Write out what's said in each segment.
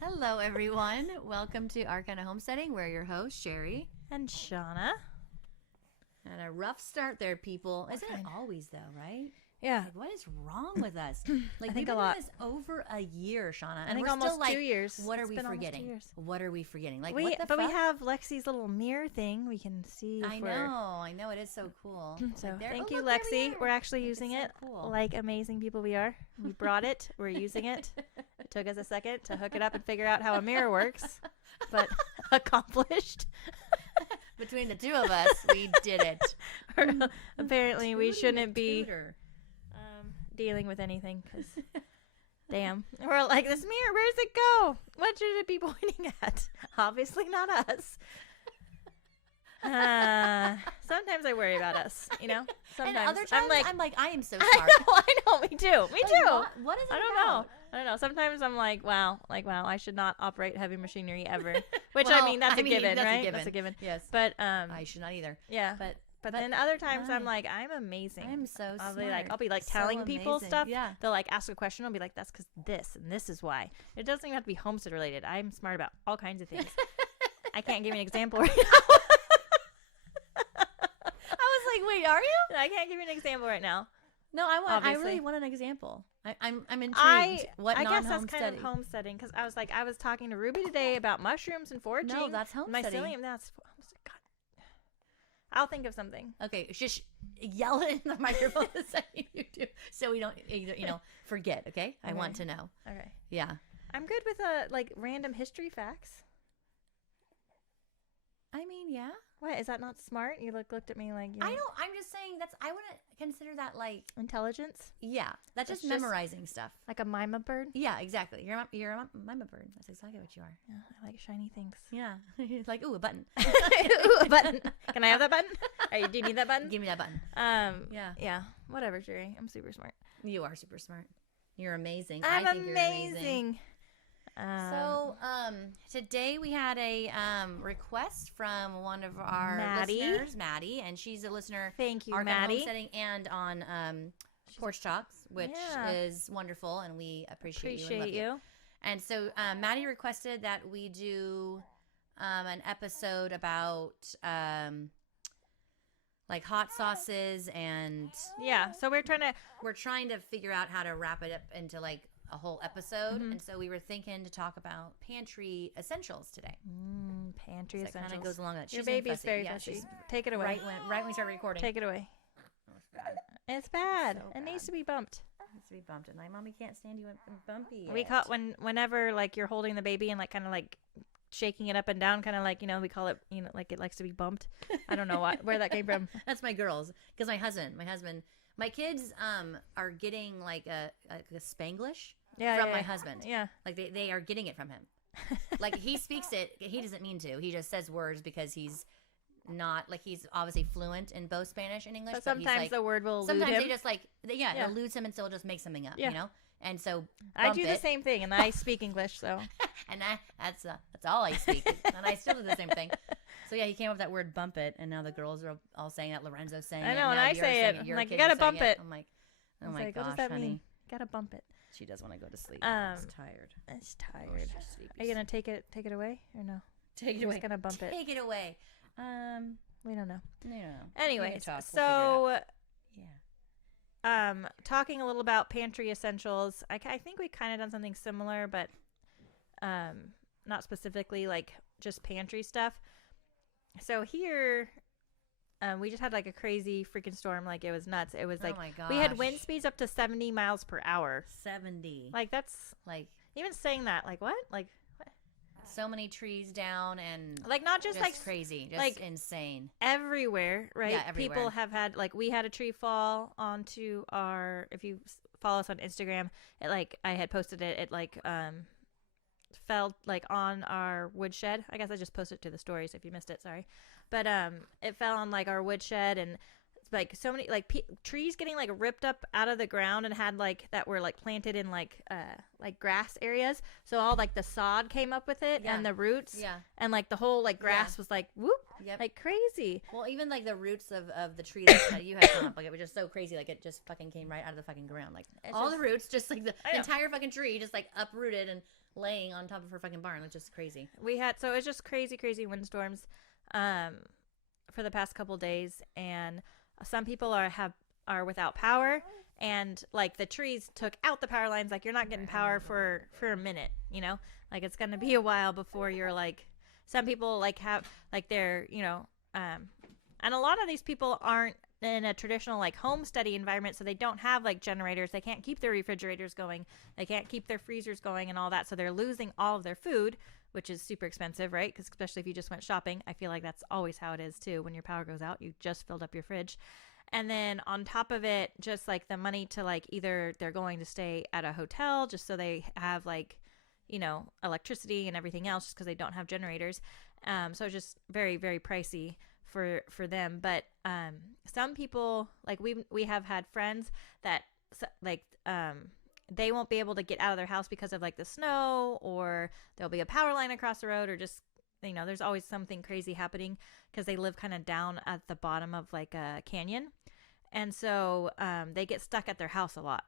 Hello, everyone. Welcome to Our Kind of Homesteading. We're your hosts, Sherry. And Shauna. And a rough start there, people. Isn't it fine. always, though, right? Yeah. Like, what is wrong with us? Like, I think we've been a lot. doing this over a year, Shauna. And I think we're almost still like, 2 years. what are It's we been almost 2 forgetting? years. What are we forgetting? Like, we what the but fuck? we have Lexi's little mirror thing. We can see. If I know. It is so cool. So Like, thank oh, you, look, there we Lexi. are. We're actually Like, using it's it so cool. like amazing people we are. We brought it. We're using it. It took us a second to hook it up and figure out how a mirror works, but accomplished. Between the two of us, we did it. Apparently, we Tootie shouldn't be McTooter. dealing with anything because, damn, we're like, this mirror, where's it go? What should it be pointing at? Obviously not us. Sometimes I worry about us, you know? Sometimes And other times, I'm like, I am so smart. I know, me too. Me Like, too. What is it I don't know. Sometimes I'm like, wow, I should not operate heavy machinery ever. Which, Well, I mean, that's a given, that's right? a That's a given. Yes. But, I should not either. yeah. But then other times I'm like, I'm amazing. I'm so I'll smart. be like So telling people amazing. stuff. Yeah. They'll like ask a question. I'll be like, that's because this and this is why. It doesn't even have to be homestead related. I'm smart about all kinds of things. I can't give you an example right now. I was like, wait, are you? I can't give you an example right now. No, I Obviously. really want an example. I'm intrigued. I What guess that's kind non-homesteading? of homesteading because I was talking to Ruby today about mushrooms and foraging. No, that's homesteading. Mycelium. That's God. I'll think of something. Okay, just yell it in the microphone the second you do, so we don't, forget. Okay, I want to know. Okay. Yeah. I'm good with like random history facts. I mean, yeah. What, is that not smart? You looked at me like, you know, I'm just saying I wouldn't consider that like. intelligence, Yeah, that's just It's just- memorizing stuff. like a mima bird. Yeah, exactly. You're a mama bird. That's exactly what you are. Yeah, I like shiny things. Yeah, like ooh, a button. Ooh, a button. Can I have that button? Do you need that button? Give me that button. Yeah. Yeah. Whatever, Jerry. I'm super smart. You are super smart. You're amazing. I'm I think you're amazing. amazing. So, today we had a request from one of our Maddie. listeners, Maddie, and she's a listener. Thank you, on Maddie. Homesteading and on Porch Talks, which Yeah. is wonderful, and we appreciate you. And love Appreciate you. And so, Maddie requested that we do an episode about like hot sauces, and Yeah. So we're trying to figure out how to wrap it up into like a whole episode. Mhm. And so we were thinking to talk about pantry essentials today. pantry So it essentials. kind of goes along that. Your She's being baby is fussy. very Yeah, fussy. she's Take it away. right when we start recording. Take it away. Oh, it's bad. It's bad. So It needs bad. to be bumped. It needs to be bumped, and my mommy can't stand you bumpy. We call it whenever like you're holding the baby and like kind of like shaking it up and down, kind of like, you know, we call it, you know, like it likes to be bumped. I don't know where that came from. That's my girls, because my kids are getting like a Spanglish Yeah, from yeah, my yeah. husband. Yeah. Like they are getting it from him. Like he speaks it, he doesn't mean to. He just says words because he's not like, he's obviously fluent in both Spanish and English. But but he's sometimes like, the word will elude sometimes him. they just like Yeah. it eludes him and still just make something up. Yeah. You know. And so I bump do it, the same thing, and I speak English, so and that's all I speak, and I still do the same thing. So yeah, he came up with that word "bump it," and now the girls are all saying it. Lorenzo's saying it. I know, and now I you're say saying it. Your I'm like, you kids are gotta saying bump it. I'm like, oh I was my like, gosh, what does that honey. mean? Gotta bump it. She does want to go to sleep. She's tired. It's Oh, tired. she's sleepy. Are you gonna take it away or no? take it We're away? just gonna bump it. Take it away. We don't know. No. Anyways, talk, we'll so yeah. talking a little about pantry essentials. I think we kind of done something similar, but not specifically like just pantry stuff. So here, we just had like a crazy freaking storm. Like it was nuts. It was like oh my gosh. we had wind speeds up to 70 miles per hour. 70. Like that's Like even saying that. Like what? Like so many trees down, and like not just like crazy, just like insane. everywhere, right? Yeah, everywhere. People have had like we had a tree fall onto our. If you follow us on Instagram, it like I had posted it. It like fell like on our woodshed. I guess I just posted it to the stories if you missed it. Sorry, but it fell on like our woodshed, and like so many like trees getting like ripped up out of the ground and had like that were like planted in like grass areas. So all like the sod came up with it Yeah. and the roots. Yeah. And like the whole like grass was like whoop Yep. Like crazy. Well, even like the roots of the tree that you had come up, like it was just so crazy. Like it just fucking came right out of the fucking ground. Like all the roots, just like the entire fucking tree, just like uprooted and laying on top of her fucking barn. It's just crazy. So it was just crazy windstorms for the past couple days, and some people are without power, and like the trees took out the power lines. Like you're not getting power for a minute, you know, like it's gonna be a while before you're like, some people like have like they're, you know, and a lot of these people aren't in a traditional like homesteady environment, so they don't have like generators. They can't keep their refrigerators going, they can't keep their freezers going and all that, so they're losing all of their food, which is super expensive, right? Because especially if you just went shopping, I feel like that's always how it is too. When your power goes out, you just filled up your fridge. And then on top of it, just like the money to like, either they're going to stay at a hotel just so they have like, you know, electricity and everything else, just because they don't have generators. So it's just very, very pricey for them. But some people, like we have had friends that like they won't be able to get out of their house because of like the snow, or there'll be a power line across the road, or just, you know, there's always something crazy happening because they live kind of down at the bottom of like a canyon. And so they get stuck at their house a lot.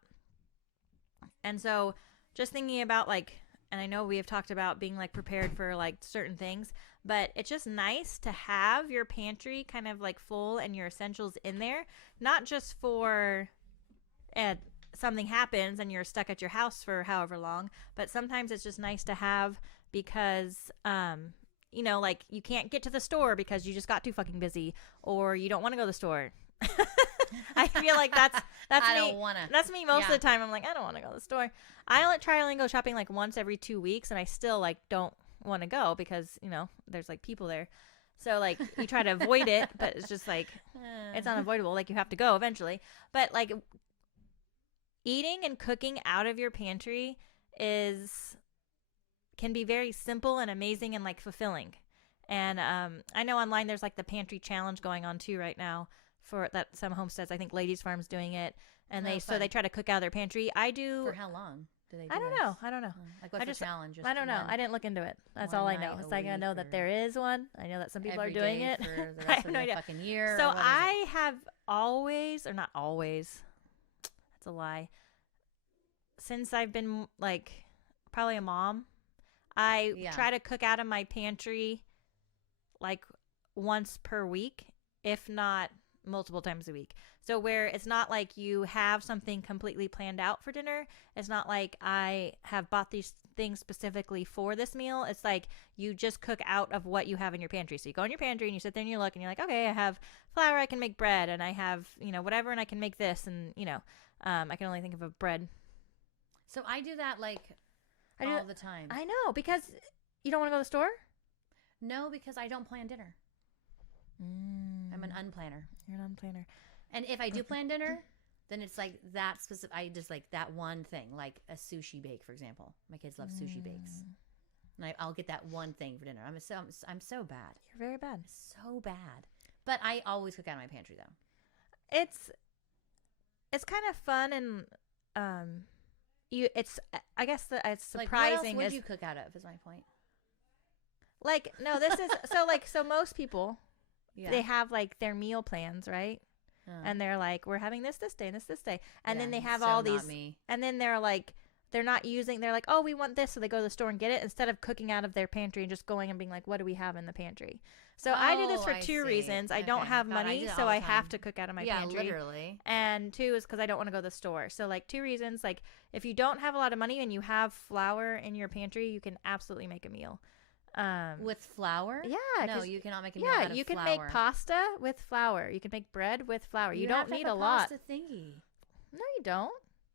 And so just thinking about like, and I know we have talked about being like prepared for like certain things, but it's just nice to have your pantry kind of like full and your essentials in there, not just for something happens and you're stuck at your house for however long, but sometimes it's just nice to have because, you know, like you can't get to the store because you just got too fucking busy, or you don't want to go to the store. I feel like that's me. That's me most of the time. I'm like, I don't want to go to the store. I only go shopping like once every 2 weeks, and I still like don't want to go because, you know, there's like people there. So like you try to avoid it, but it's just like it's unavoidable. Like you have to go eventually. But like eating and cooking out of your pantry can be very simple and amazing and like fulfilling. And I know online there's like the pantry challenge going on too right now for that some homesteads. I think Ladies Farm's doing it, and they try to cook out of their pantry. I do. For how long do they do I don't this? know. I don't know. Like what's the challenge? I don't know. I didn't look into it. That's all I know. It's like I know that there is one. I know that some people are doing it. For the rest of the fucking year. So I have always, or not always, that's a lie. Since I've been like probably a mom, I try to cook out of my pantry like once per week, if not multiple times a week. So where it's not like you have something completely planned out for dinner. It's not like I have bought these things specifically for this meal. It's like you just cook out of what you have in your pantry. So you go in your pantry and you sit there and you look and you're like, okay, I have flour, I can make bread, and I have, you know, whatever, and I can make this, and, you know, I can only think of a bread. So I do that like all the time. I know, because you don't want to go to the store? No, because I don't plan dinner. I'm an unplanner. You're an unplanner. And if I do plan dinner, then it's like that specific. I just like that one thing, like a sushi bake, for example. My kids love sushi bakes, and I'll get that one thing for dinner. I'm so bad. You're very bad. So bad. But I always cook out of my pantry, though. It's kind of fun, and I guess it's surprising. Like, what else would you cook out of? Is my point. Like, no, this is so most people, they have like their meal plans, right? And they're like, we're having this day and this day. And then they have all these, and then they're like, they're like, oh, we want this. So they go to the store and get it instead of cooking out of their pantry and just going and being like, what do we have in the pantry? So I do this for two reasons. I don't have money, so I have to cook out of my pantry. Yeah, literally. And two is because I don't want to go to the store. So like two reasons, like if you don't have a lot of money and you have flour in your pantry, you can absolutely make a meal. With flour? Yeah. No, you cannot make a meal out of flour. Yeah, you can make pasta with flour. You can make bread with flour. You don't need a lot. Pasta thingy. No, you don't.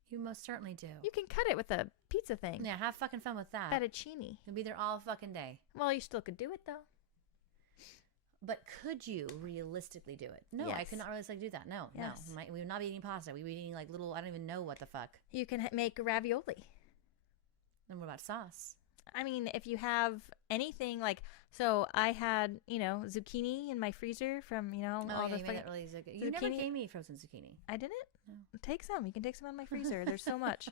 You most certainly do. You can cut it with a pizza thing. Yeah, have fucking fun with that. Fettuccine. You'll be there all fucking day. Well, you still could do it though. But could you realistically do it? No, yes. I could not realistically do that. No, yes. No. We would not be eating pasta. We would be eating like little, I don't even know what the fuck. You can make ravioli. And what about sauce? I mean, if you have anything like, so I had, you know, zucchini in my freezer from, you know, all the fucking zucchini. You never gave me frozen zucchini. I didn't? No. Take some. You can take some out of my freezer. There's so much.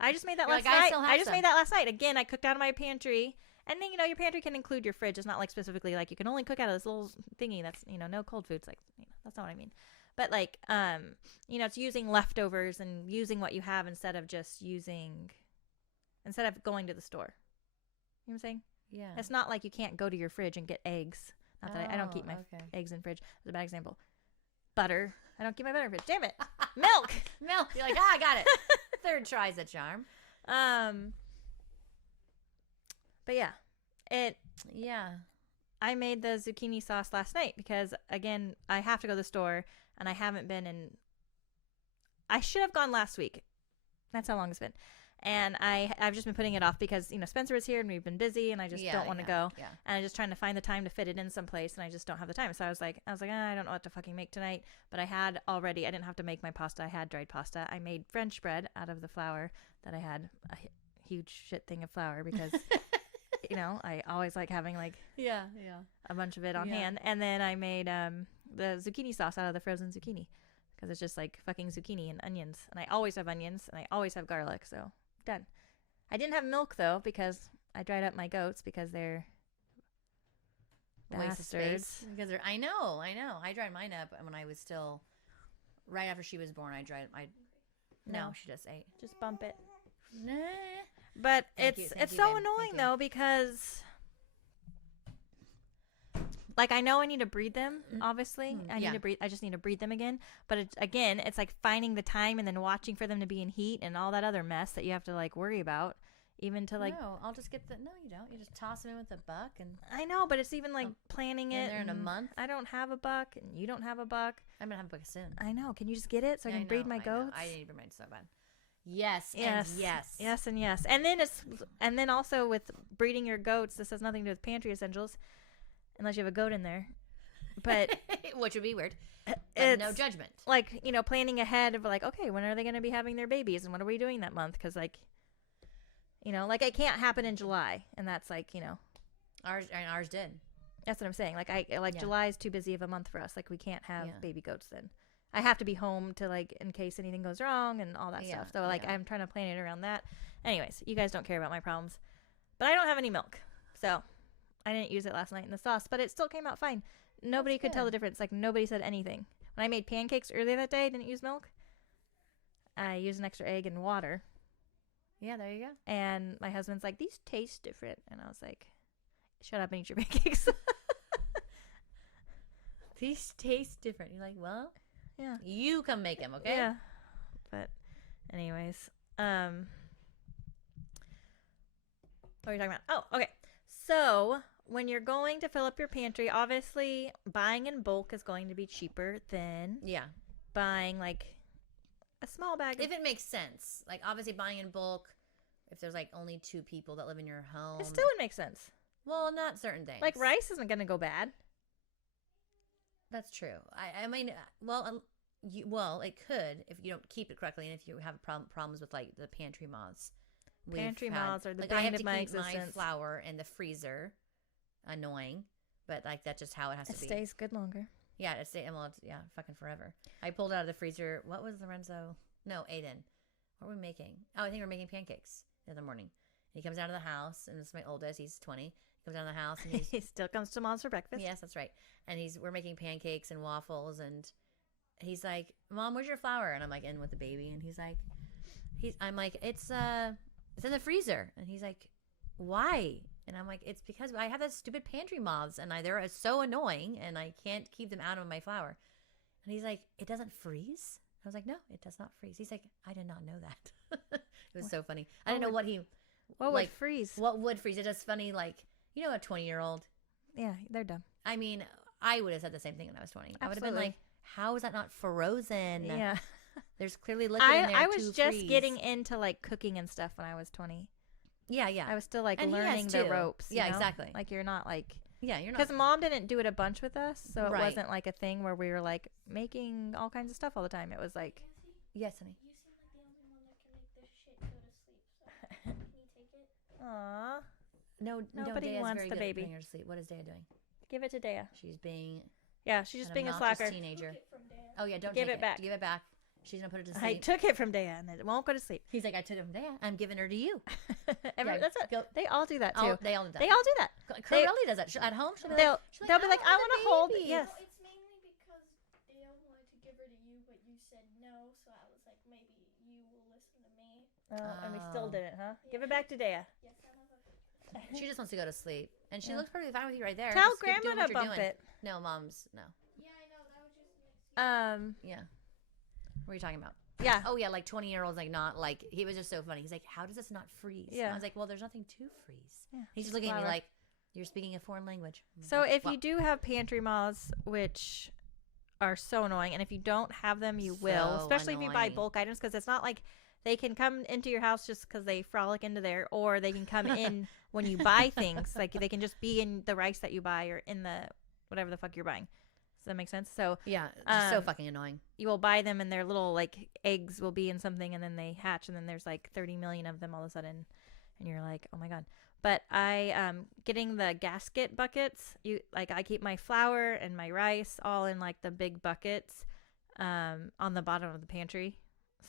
I just made that last night. I just made that last night. Again, I cooked out of my pantry, And then, your pantry can include your fridge. It's not like specifically like you can only cook out of this little thingy that's, no cold foods. Like, that's not what I mean. But like, it's using leftovers and using what you have instead of going to the store. You know what I'm saying? Yeah. It's not like you can't go to your fridge and get eggs. Not that I don't keep my eggs in fridge. That's a bad example. Butter. I don't keep my butter in fridge. Damn it. Milk. Milk. You're like, I got it. Third try's a charm. But yeah. Yeah. I made the zucchini sauce last night because, again, I have to go to the store, and I haven't been in... I should have gone last week. That's how long it's been. And I've just been putting it off because, Spencer was here and we've been busy and I just don't want to go. Yeah. And I'm just trying to find the time to fit it in someplace and I just don't have the time. So I was like, I don't know what to fucking make tonight. But I didn't have to make my pasta. I had dried pasta. I made French bread out of the flour that I had, a huge shit thing of flour because, I always like having like a bunch of it on hand. And then I made the zucchini sauce out of the frozen zucchini because it's just like fucking zucchini and onions. And I always have onions and I always have garlic. So done. I didn't have milk though because I dried up my goats because they're bastards. Because I know. I dried mine up when I was still right after she was born. No, she just ate. Just bump it. Nah. But it's so annoying though because like I know I need to breed them. Obviously, I just need to breed them again. But it's like finding the time and then watching for them to be in heat and all that other mess that you have to like worry about. Even to like no, I'll just get no, you don't. You just toss them in with a buck and I know, but it's even like planning it. There in a month. I don't have a buck and you don't have a buck. I'm gonna have a buck soon. I know. Can you just get it so I can breed my goats? I need to breed mine so bad. Yes. And then also with breeding your goats, this has nothing to do with pantry essentials. Unless you have a goat in there. But which would be weird. It's no judgment. Like, planning ahead of like, okay, when are they going to be having their babies and what are we doing that month? Because like, like it can't happen in July. And that's like, Ours did. That's what I'm saying. Like July is too busy of a month for us. Like we can't have baby goats then. I have to be home to like in case anything goes wrong and all that stuff. So like I'm trying to plan it around that. Anyways, you guys don't care about my problems. But I don't have any milk. So I didn't use it last night in the sauce, but it still came out fine. Nobody could tell the difference. Like, nobody said anything. When I made pancakes earlier that day, I didn't use milk. I used an extra egg and water. Yeah, there you go. And my husband's like, these taste different. And I was like, shut up and eat your pancakes. These taste different. You're like, well, yeah. You come make them, okay? Yeah. But anyways, what are you talking about? Oh, okay. So when you're going to fill up your pantry, obviously buying in bulk is going to be cheaper than buying like a small bag. If it makes sense. Like obviously buying in bulk, if there's like only 2 people that live in your home. It still would make sense. Well, not certain things. Like rice isn't going to go bad. That's true. I mean, well, it could if you don't keep it correctly and if you have problems with like the pantry moths. Pantry moths are the like, bane I have of to my keep existence. my flour in the freezer. Annoying, but like that's just how it has to be. It stays good longer. Yeah, it's fucking forever. I pulled it out of the freezer. What was Lorenzo? No, Aiden. What were we making? Oh, I think we were making pancakes the other morning. And he comes out of the house, and it's my oldest. He's 20. He comes out of the house, and he still comes to Mom's for breakfast. Yes, that's right. And we're making pancakes and waffles, and he's like, "Mom, where's your flour?" And I'm like, "In with the baby." And I'm like, "It's in the freezer." And he's like, "Why?" And I'm like, "It's because I have those stupid pantry moths, and they're so annoying, and I can't keep them out of my flour." And he's like, "It doesn't freeze?" I was like, "No, it does not freeze." He's like, "I did not know that." It was so funny. I didn't know what would freeze. What would freeze? It's just funny, like, a 20-year-old. Yeah, they're dumb. I mean, I would have said the same thing when I was 20. I would have been like, "How is that not frozen?" Yeah. There's clearly liquid in there I was just freeze. getting into like cooking and stuff when I was 20. Yeah. I was still like learning the ropes. Yeah, you know? exactly. Like you're not like. Yeah, you're not. Because Mom didn't do it a bunch with us, so it Right. wasn't like a thing where we were like making all kinds of stuff all the time. It was like. Yes, honey. You seem like the only one that can make this shit go to sleep. So can you take it? Aww. No, Nobody Dea's wants very the good at baby. putting her to sleep. What is Dea doing? Give it to Dea. She's being Yeah, she's just an being a obnoxious slacker. teenager. Took it from Dad. Oh yeah, don't Give take it back. Give it back. She's gonna put it to I sleep. took it from Dea and it won't go to sleep. He's like, I took it from Dea. I'm giving her to you. That's it. They all do that too. They all do that. They all do that. Corelli does that at home. She'll be They'll like, be like, I want to hold. Yes. No, it's mainly because Dale wanted to give her to you, but you said no. So I was like, maybe you will listen to me. And we still didn't, huh? Give it back to Dea. Yes, I know. She just wants to go to sleep, and she looks perfectly fine with you right there. Tell Just keep doing Grandma what to you're bump doing. it. No, Mom's no. Yeah, I know. That was just Yeah. What are you talking about? Yeah. Oh yeah, like 20-year-olds, like not like he was just so funny. He's like, how does this not freeze? Yeah. I was like, well, there's nothing to freeze. Yeah, He's just looking at me flour. like, you're speaking a foreign language. So if you do have pantry moths, which are so annoying, and if you don't have them, you will, So especially if you buy annoying. bulk items, because it's not like they can come into your house just because they frolic into there, or they can come in when you buy things. Like they can just be in the rice that you buy or in the whatever the fuck you're buying. Does that make sense? So yeah, it's so fucking annoying. you will buy them, and their little like eggs will be in something, and then they hatch, and then there's like 30 million of them all of a sudden, and you're like, oh my god. But I getting the gasket buckets. I keep my flour and my rice all in like the big buckets on the bottom of the pantry.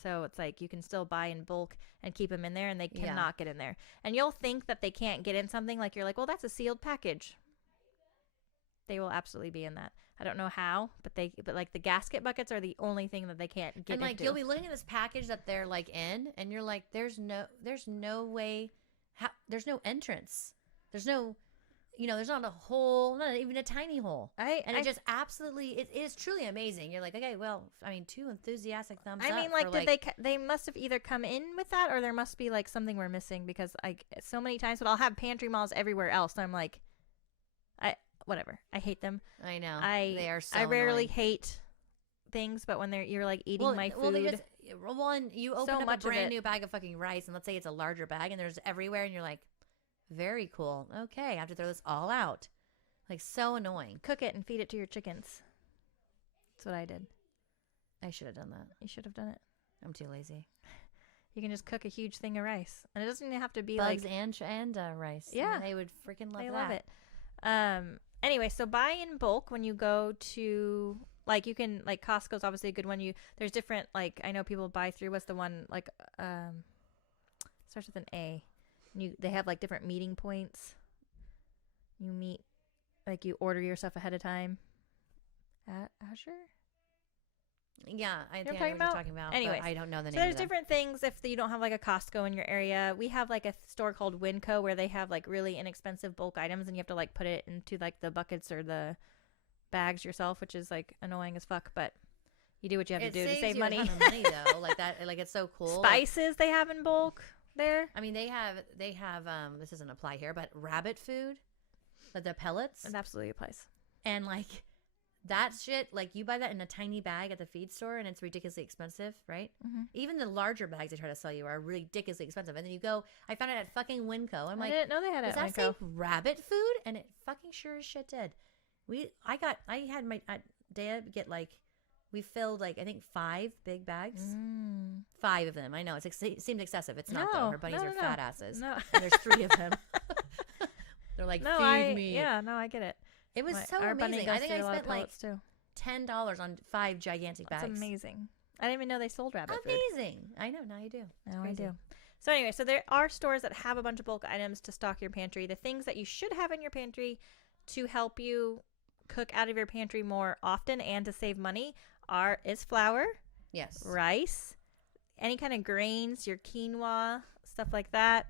So it's like you can still buy in bulk and keep them in there, and they cannot get in there. And you'll think that they can't get in something, like you're like, well, that's a sealed package. They will absolutely be in that. I don't know how, but like the gasket buckets are the only thing that they can't get And like into. you'll be looking at this package that they're like in, and you're like, there's no way, there's no entrance, there's no, there's not a hole, not even a tiny hole. It just absolutely, it is truly amazing. You're like, okay, well, I mean, 2 enthusiastic thumbs up. I mean, like, they must have either come in with that, or there must be like something we're missing, because like so many times, but I'll have pantry malls everywhere else, and I'm like, whatever. I hate them. I know. They are so I rarely annoying. hate things, but when you're like eating my food. And you open so up much a of brand it. new bag of fucking rice, and let's say it's a larger bag, and there's everywhere, and you're like, very cool. Okay, I have to throw this all out. Like, so annoying. Cook it and feed it to your chickens. That's what I did. I should have done that. You should have done it. I'm too lazy. You can just cook a huge thing of rice, and it doesn't even have to be Bugs like and rice. Yeah. They would freaking love they that. love it. Anyway, so buy in bulk when you go to, like, you can, like, Costco's obviously a good one. There's different, like, I know people buy through, what's the one, like, starts with an A. They have, like, different meeting points. You meet, like, you order your stuff ahead of time. At Azure? Yeah, I think what I I'm know what talking you're talking about. Anyways, but I don't know the So name there's of them. different things if you don't have like a Costco in your area. We have like a store called Winco where they have like really inexpensive bulk items, and you have to like put it into like the buckets or the bags yourself, which is like annoying as fuck, but you do what you have to do to saves save you money. A ton of money though, like that. Like it's so cool. Spices they have in bulk there. I mean, they have. This doesn't apply here, but rabbit food, the pellets, It absolutely applies. and like that shit. Like you buy that in a tiny bag at the feed store, and it's ridiculously expensive, right? Mm-hmm. Even the larger bags they try to sell you are ridiculously expensive. And then you go, I found it at fucking Winco. I'm I like, didn't know they had it does at that say Winco. rabbit food? And it fucking sure as shit did. I had my Dad get like, we filled like I think 5 big bags, 5 of them. I know it seems excessive. It's not though. Her bunnies are fat asses. No, And there's 3 of them. They're like, feed me. Yeah, no, I get it. It was so our bunny amazing. goes I think through I a lot of spent like pellets, too. $10 on 5 gigantic bags. That's amazing. I didn't even know they sold rabbit food. Amazing. I know. Now you do. It's Now I crazy. do. So anyway, so there are stores that have a bunch of bulk items to stock your pantry. The things that you should have in your pantry to help you cook out of your pantry more often and to save money is flour, Yes. rice, any kind of grains, your quinoa, stuff like that.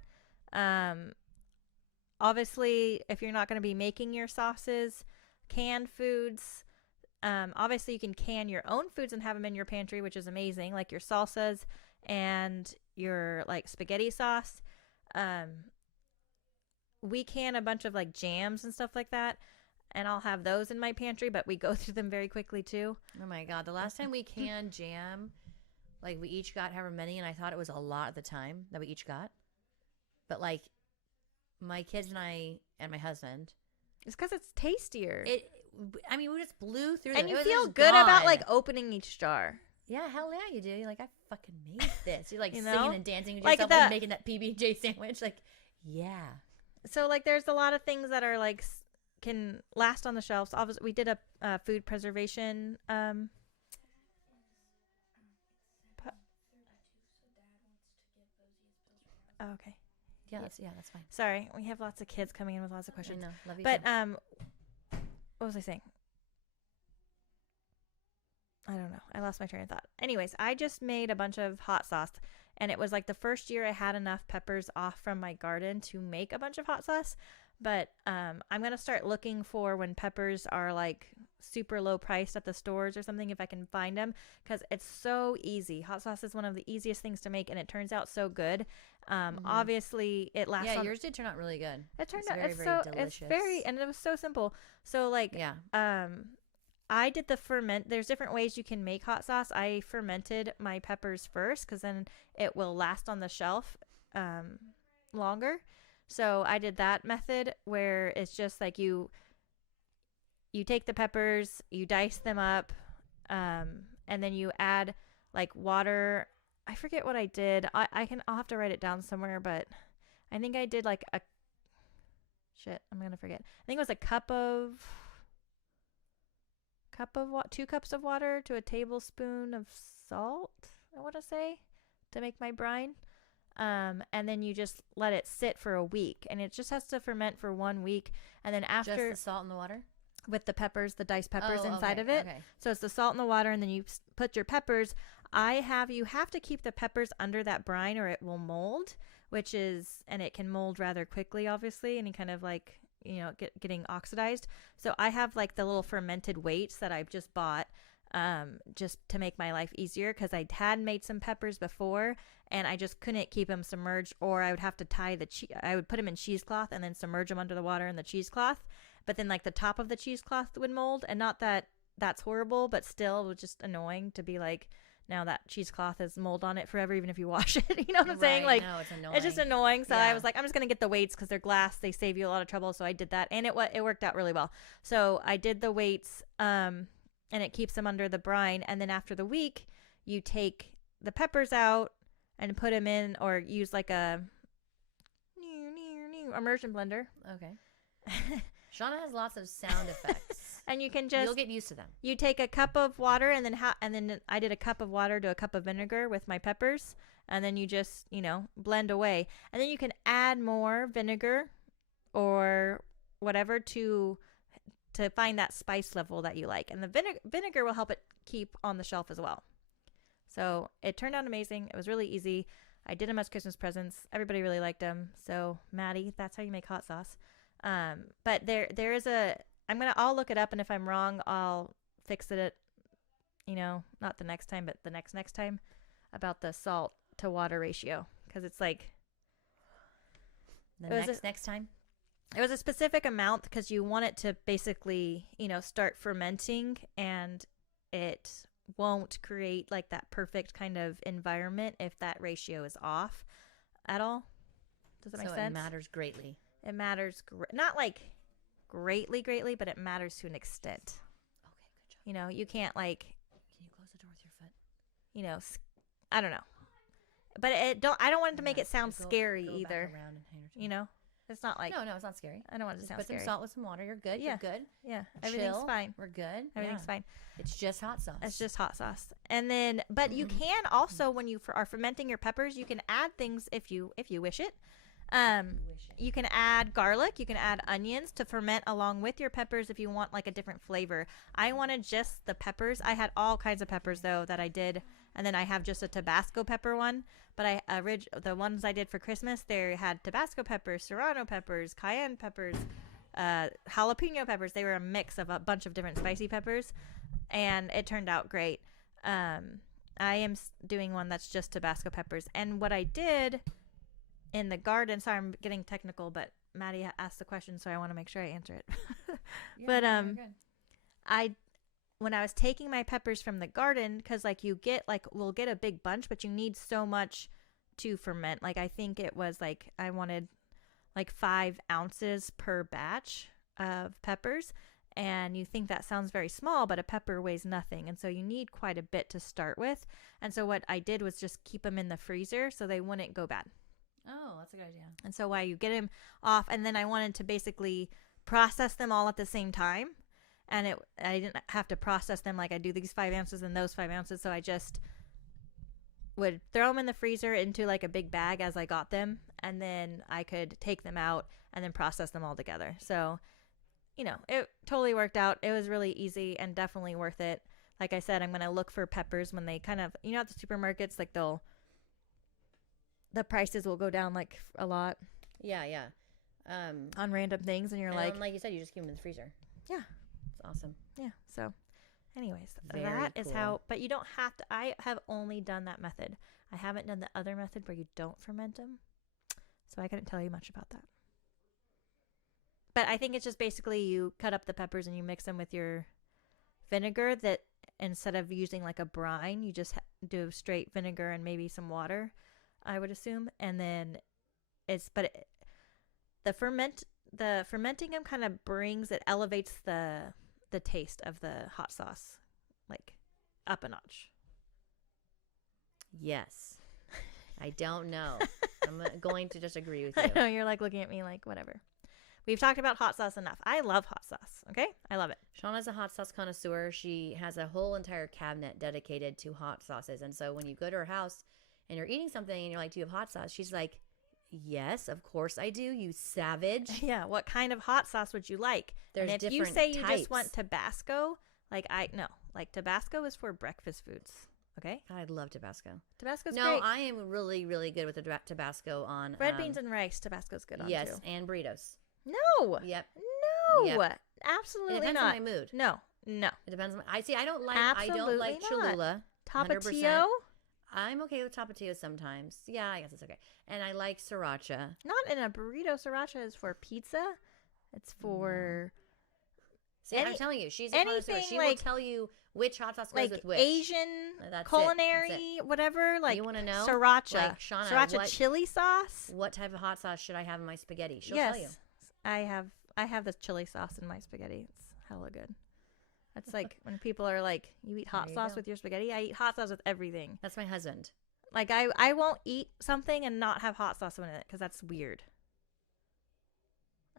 Obviously, if you're not going to be making your sauces, canned foods. Obviously, you can can your own foods and have them in your pantry, which is amazing, like your salsas and your like spaghetti sauce. We can a bunch of like jams and stuff like that, and I'll have those in my pantry, but we go through them very quickly too. Oh my God. The last time we canned jam, like we each got however many, and I thought it was a lot at the time that we each got. But like my kids and I and my husband, It's because it's tastier. I mean, we just blew through and them. you It was feel just good about gone. like opening each jar. Yeah, hell yeah, you do. You're like, I fucking made this. You're like You singing know? and dancing with Like yourself the- and making that PB&J sandwich. Like, yeah. So like there's a lot of things that are like can last on the shelves. Obviously, we did a food preservation Oh, okay. Yeah, that's fine. Sorry, we have lots of kids coming in with lots of questions. I know. Love you But too. what was I saying? I don't know. I lost my train of thought. Anyways, I just made a bunch of hot sauce, and it was like the first year I had enough peppers off from my garden to make a bunch of hot sauce. But I'm gonna start looking for when peppers are like super low priced at the stores or something if I can find them, because it's so easy. Hot sauce is one of the easiest things to make, and it turns out so good. Obviously, it lasts. Yeah, yours did turn out really good. It turned out very, it's very so delicious. it's very, and it was so simple. So like I did the ferment. There's different ways you can make hot sauce. I fermented my peppers first because then it will last on the shelf longer. So I did that method where it's just like you take the peppers, you dice them up, and then you add like water. I forget what I did. I'll have to write it down somewhere, but I think I did like a I'm gonna forget. I think it was a cup of 2 cups of water to a tablespoon of salt, I want to say, to make my brine. And then you just let it sit for a week, and it just has to ferment for 1 week. And then after, just the salt and the water with the peppers, the diced peppers inside of it. Okay. So it's the salt and the water, and then you put your peppers. You have to keep the peppers under that brine or it will mold, and it can mold rather quickly, obviously, and kind of like, getting oxidized. So I have like the little fermented weights that I've just bought just to make my life easier, because I had made some peppers before and I just couldn't keep them submerged, or I would have to I would put them in cheesecloth and then submerge them under the water in the cheesecloth. But then like the top of the cheesecloth would mold, and not that that's horrible, but still it was just annoying to be like, now that cheesecloth has mold on it forever, even if you wash it. You know what I'm saying? Like, no, it's annoying. It's just annoying. So I was like, I'm just going to get the weights because they're glass. They save you a lot of trouble. So I did that, and it worked out really well. So I did the weights, and it keeps them under the brine. And then after the week, you take the peppers out and put them in, or use like a immersion blender. Okay. Shauna has lots of sound effects. And you can you'll get used to them. You take a cup of water, and then I did a cup of water to a cup of vinegar with my peppers, and then you just, blend away. And then you can add more vinegar or whatever to find that spice level that you like. And the vinegar will help it keep on the shelf as well. So it turned out amazing. It was really easy. I did them as Christmas presents. Everybody really liked them. So Maddie, that's how you make hot sauce. But there is I'll look it up, and if I'm wrong, I'll fix it, not the next time, but the next time, about the salt to water ratio. Because it's like next time. It was a specific amount because you want it to basically, start fermenting, and it won't create like that perfect kind of environment if that ratio is off at all. Does that make sense? So it matters greatly. It matters, not like greatly, but it matters to an extent. Okay, good job. You can't like. Can you close the door with your foot? I don't know, but I don't want it to make it sound scary go either. Back around and It's not like. No, it's not scary. I don't want it to Just sound put scary. some salt with some water. You're good. Yeah. You're good. Yeah, everything's Chill. fine. We're good. Everything's fine. It's just hot sauce. It's just hot sauce. And then, but you can also, when you are fermenting your peppers, you can add things if you wish it. You can add garlic, you can add onions to ferment along with your peppers if you want like a different flavor. I wanted just the peppers. I had all kinds of peppers though that I did, and then I have just a Tabasco pepper one. But the ones I did for Christmas, they had Tabasco peppers, Serrano peppers, cayenne peppers, jalapeno peppers. They were a mix of a bunch of different spicy peppers, and it turned out great. I am doing one that's just Tabasco peppers, and what I did in the garden, sorry, I'm getting technical, but Maddie asked the question, so I want to make sure I answer it. But when I was taking my peppers from the garden, because like we'll get a big bunch, but you need so much to ferment. Like I think it was like I wanted like 5 ounces per batch of peppers, and you think that sounds very small, but a pepper weighs nothing, and so you need quite a bit to start with. And so what I did was just keep them in the freezer so they wouldn't go bad. Oh, that's a good idea. And so while you get them off, and then I wanted to basically process them all at the same time. And I didn't have to process them like I do these 5 ounces and those 5 ounces. So I just would throw them in the freezer into like a big bag as I got them. and then I could take them out and then process them all together. So, it totally worked out. It was really easy and definitely worth it. Like I said, I'm going to look for peppers when they kind of, at the supermarkets, like the prices will go down like a lot. Yeah. On random things, and you're and like, like you said, you just keep them in the freezer. Yeah. It's awesome. Yeah. So, anyways, Very that is cool. how, but you don't have to, I have only done that method. I haven't done the other method where you don't ferment them. So I couldn't tell you much about that. But I think it's just basically you cut up the peppers and you mix them with your vinegar, that instead of using like a brine, you just do straight vinegar and maybe some water, I would assume. And then the fermenting them kind of elevates the taste of the hot sauce, like up a notch. Yes. I don't know. I'm going to just agree with you. I know, you're like looking at me like, whatever. We've talked about hot sauce enough. I love hot sauce. Okay? I love it. Shauna's a hot sauce connoisseur. She has a whole entire cabinet dedicated to hot sauces. And so when you go to her house and you're eating something and you're like, do you have hot sauce? She's like, yes, of course I do, you savage. Yeah, what kind of hot sauce would you like? There's and if you different say you types. just want Tabasco, Tabasco is for breakfast foods. Okay? God, I love Tabasco. Tabasco's No, great. I am really, really good with the Tabasco on Red beans and rice, Tabasco's good on yes, too. and burritos. No. Yep. No. Yep. Absolutely It depends not. on my mood. No. It depends on I don't like Absolutely not. Cholula. Tapatio? 100%. I'm okay with Tapatio sometimes. Yeah, I guess it's okay. And I like sriracha. Not in a burrito. Sriracha is for pizza. It's for See, I'm telling you, she's a connoisseur. anything She will like- tell you which hot sauce goes like with which. Asian That's culinary, whatever. Like you want to know? sriracha. Like, Shauna, Sriracha chili sauce. What type of hot sauce should I have in my spaghetti? She'll Yes. tell you. I have this chili sauce in my spaghetti. It's hella good. That's like when people are like, you eat hot There you sauce go. with your spaghetti. I eat hot sauce with everything. That's my husband. Like I won't eat something and not have hot sauce in it because that's weird.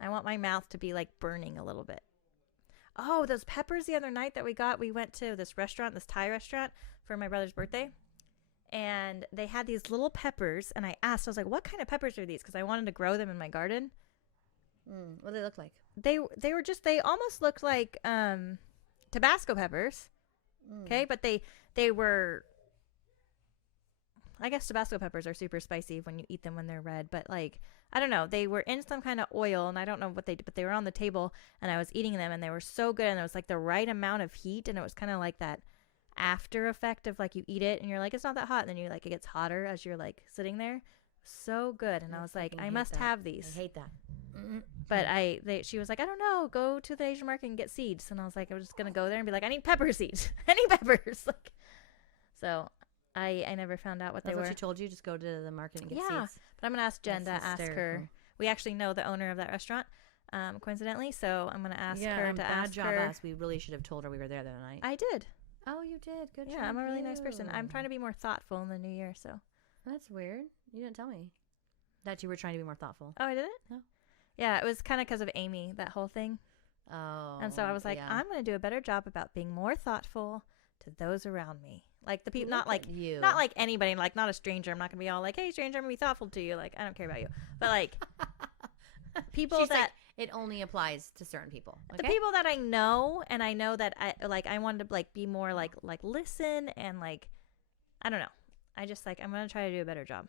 I want my mouth to be like burning a little bit. Oh, those peppers the other night that we went to this Thai restaurant for my brother's birthday. And they had these little peppers, and I was like, what kind of peppers are these? Because I wanted to grow them in my garden. What do they look like? They almost looked like Tabasco peppers. Okay, but they were, I guess Tabasco peppers are super spicy when you eat them when they're red, but like, I don't know, they were in some kind of oil, and I don't know what they did, but they were on the table, and I was eating them, and they were so good, and it was like the right amount of heat, and it was kind of like that after effect of like you eat it, and you're like, it's not that hot, and then you're like, it gets hotter as you're like sitting there. So good. And I was like, I must have these. I hate that. But she was like, I don't know, go to the Asian market and get seeds. And I was like, I'm just gonna go there and be like, I need pepper seeds. I need peppers. Like, so I never found out what That's they what were. she told you. Just go to the market and get Yeah, seeds. but I'm gonna ask Jen That's to ask her. hysterical. We actually know the owner of that restaurant, coincidentally. So I'm gonna ask Yeah, her to bad ask job her. us. We really should have told her we were there the other night. I did. Oh, you did. Good job. Yeah, I'm a really nice person. I'm trying to be more thoughtful in the new year. So. That's weird. You didn't tell me that you were trying to be more thoughtful. Oh, I didn't. No. Yeah, it was kind of because of Amy, that whole thing. Oh. And so I was like, yeah. I'm going to do a better job about being more thoughtful to those around me. Like the people, Look not like at you. not like anybody, like not a stranger. I'm not going to be all like, hey, stranger, I'm going to be thoughtful to you. Like, I don't care about you. But like people She's that, like, it only applies to certain people. the okay? people that I know, and I know that I wanted to like be more like listen and like, I don't know. I just like, I'm going to try to do a better job.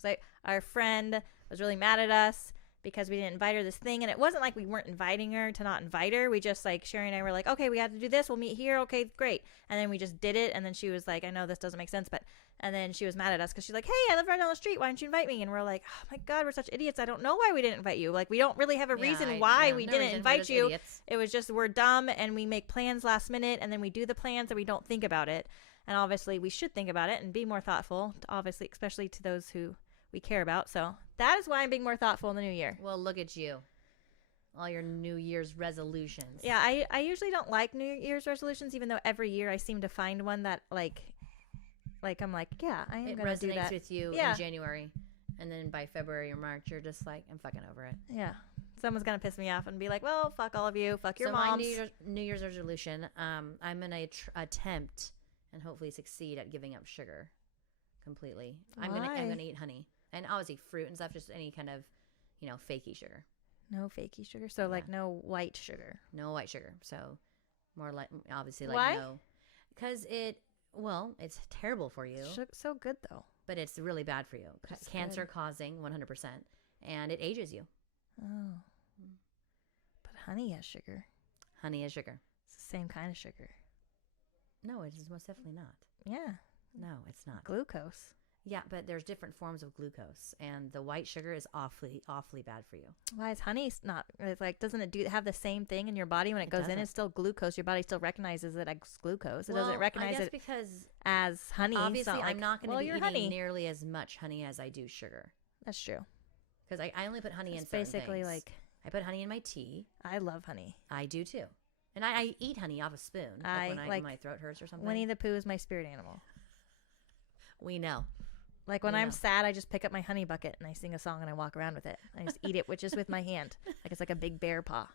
Because our friend was really mad at us because we didn't invite her this thing, and it wasn't like we weren't inviting her to not invite her. We just like, Sherry and I were like, okay, we had to do this, we'll meet here, okay, great. And then we just did it, and then she was like, I know this doesn't make sense, but and then she was mad at us because she's like, hey, I live right down the street, why didn't you invite me? And we're like, oh my god, we're such idiots. I don't know why we didn't invite you. Like, we don't really have a reason why we no didn't reason for invite those you. idiots. It was just we're dumb, and we make plans last minute, and then we do the plans and we don't think about it. And obviously we should think about it and be more thoughtful, obviously, especially to those who we care about. So that is why I'm being more thoughtful in the new year. Well, look at you. All your New Year's resolutions. Yeah, I usually don't like New Year's resolutions, even though every year I seem to find one that like I'm like, yeah, I am It going to do resonates that. with you Yeah. in January. And then by February or March, you're just like, I'm fucking over it. Yeah. Someone's going to piss me off and be like, well, fuck all of you. Fuck your so moms. my New Year's resolution, I'm going to attempt and hopefully succeed at giving up sugar completely. I'm Why? gonna eat honey. And obviously fruit and stuff, just any kind of, fakey sugar. No fakey sugar. So like no white sugar. No white sugar. So more like obviously like Why? no, because it's terrible for you. So good though. But it's really bad for you. That's Cancer good. causing 100%, and it ages you. Oh. But honey has sugar. Honey is sugar. It's the same kind of sugar. No, it is most definitely not. Yeah. No, it's not. Glucose. Yeah, but there's different forms of glucose, and the white sugar is awfully, awfully bad for you. Why is honey not? It's like, doesn't it have the same thing in your body when it goes in? It's still glucose. Your body still recognizes it as glucose. It doesn't recognize it because as honey. obviously like, I'm not going to be eating honey. nearly as much honey as I do sugar. That's true. Because I only put honey in certain basically things. like I put honey in my tea. I love honey. I do too. And I eat honey off a spoon. When my throat hurts or something. Winnie the Pooh is my spirit animal. We know. Like when I'm sad, I just pick up my honey bucket and I sing a song and I walk around with it. I just eat it, which is with my hand. Like it's like a big bear paw.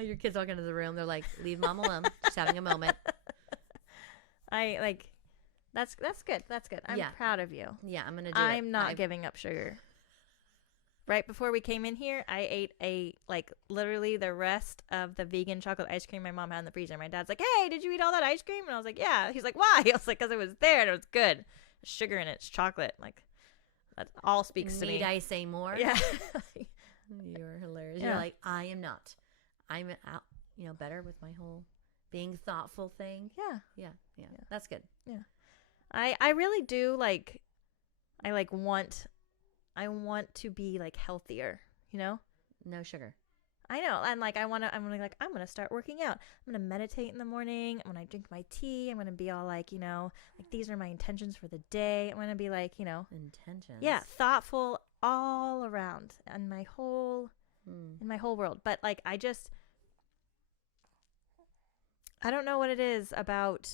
Your kids walk into the room. They're like, leave mom alone. Just having a moment. That's good. That's good. I'm proud of you. Yeah, I'm going to do I'm not giving up sugar. Right before we came in here, I ate literally the rest of the vegan chocolate ice cream my mom had in the freezer. My dad's like, hey, did you eat all that ice cream? And I was like, yeah. He's like, why? I was like, because it was there and it was good. There's sugar in it. It's chocolate. Like, that all speaks to me. Need I say more? Yeah. You're hilarious. Yeah. You're like, I am not. I'm out, better with my whole being thoughtful thing. Yeah. Yeah. That's good. Yeah. I really do I want to be like healthier, No sugar. I know. And like, I'm going to start working out. I'm going to meditate in the morning. When I drink my tea, I'm going to be all like, these are my intentions for the day. I'm going to be like, intentions. Yeah. Thoughtful all around in my whole world. But like, I don't know what it is about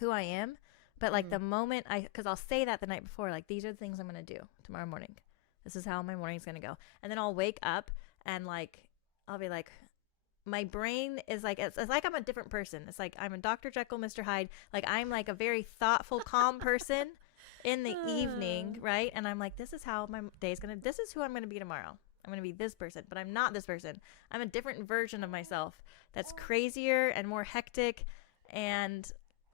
who I am, but like the moment because I'll say that the night before, like, these are the things I'm going to do tomorrow morning. This is how my morning's going to go. And then I'll wake up and like, I'll be like, my brain is like, it's like I'm a different person. It's like I'm a Dr. Jekyll, Mr. Hyde. Like I'm like a very thoughtful, calm person in the evening, right? And I'm like, this is how my day's going to, this is who I'm going to be tomorrow. I'm going to be this person, but I'm not this person. I'm a different version of myself that's crazier and more hectic and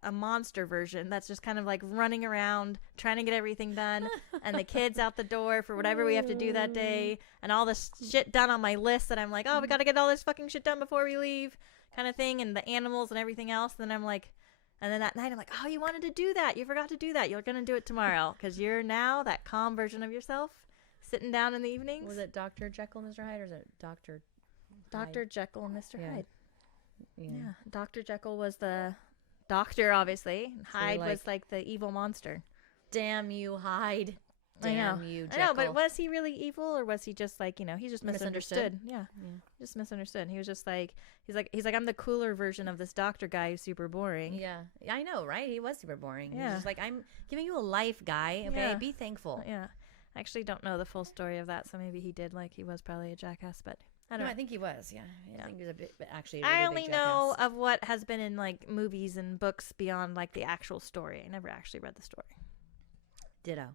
a monster version that's just kind of like running around trying to get everything done and the kids out the door for whatever we have to do that day and all this shit done on my list that I'm like, oh, we got to get all this fucking shit done before we leave kind of thing, and the animals and everything else. And then I'm like, and then that night I'm like, oh, you wanted to do that. You forgot to do that. You're going to do it tomorrow because you're now that calm version of yourself sitting down in the evenings. Was it Dr. Jekyll, Mr. Hyde, or is it Dr. Jekyll and Mr. Hyde? Yeah. Dr. Jekyll was the doctor, obviously. So Hyde was like the evil monster. Damn you, Hyde. Damn you, Jekyll. I know, but was he really evil, or was he just like, he's just misunderstood? Yeah. Just misunderstood. He was just like, he's like, I'm the cooler version of this doctor guy who's super boring. Yeah. I know, right? He was super boring. Yeah. He's just like, I'm giving you a life, guy. Okay, be thankful. Yeah. I actually don't know the full story of that, so maybe he did, like, he was probably a jackass, but I don't know. I think he was, yeah. I think he was a bit, but actually, I only know of what has been in, like, movies and books beyond, like, the actual story. I never actually read the story. Ditto.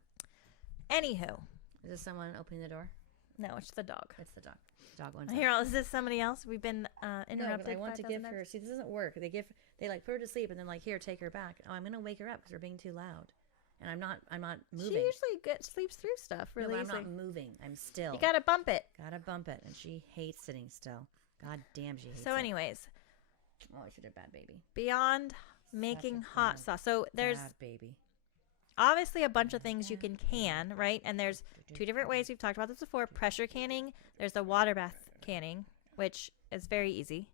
Anywho. Is this someone opening the door? No, it's the dog. It's the dog. Dog wants Here, is this somebody else? We've been interrupted. No, I want to give her. See, this doesn't work. They like put her to sleep and then like, here, take her back. Oh, I'm gonna wake her up because we're being too loud, and I'm not moving. She usually sleeps through stuff really I'm easily. not moving. I'm still. You gotta bump it. Gotta bump it, and she hates sitting still. God damn, she hates it. So, anyways. Oh, I should have bad baby. Beyond making hot sauce, so there's bad baby. Obviously a bunch of things you can, right? And there's two different ways. We've talked about this before. Pressure canning. There's the water bath canning, which is very easy.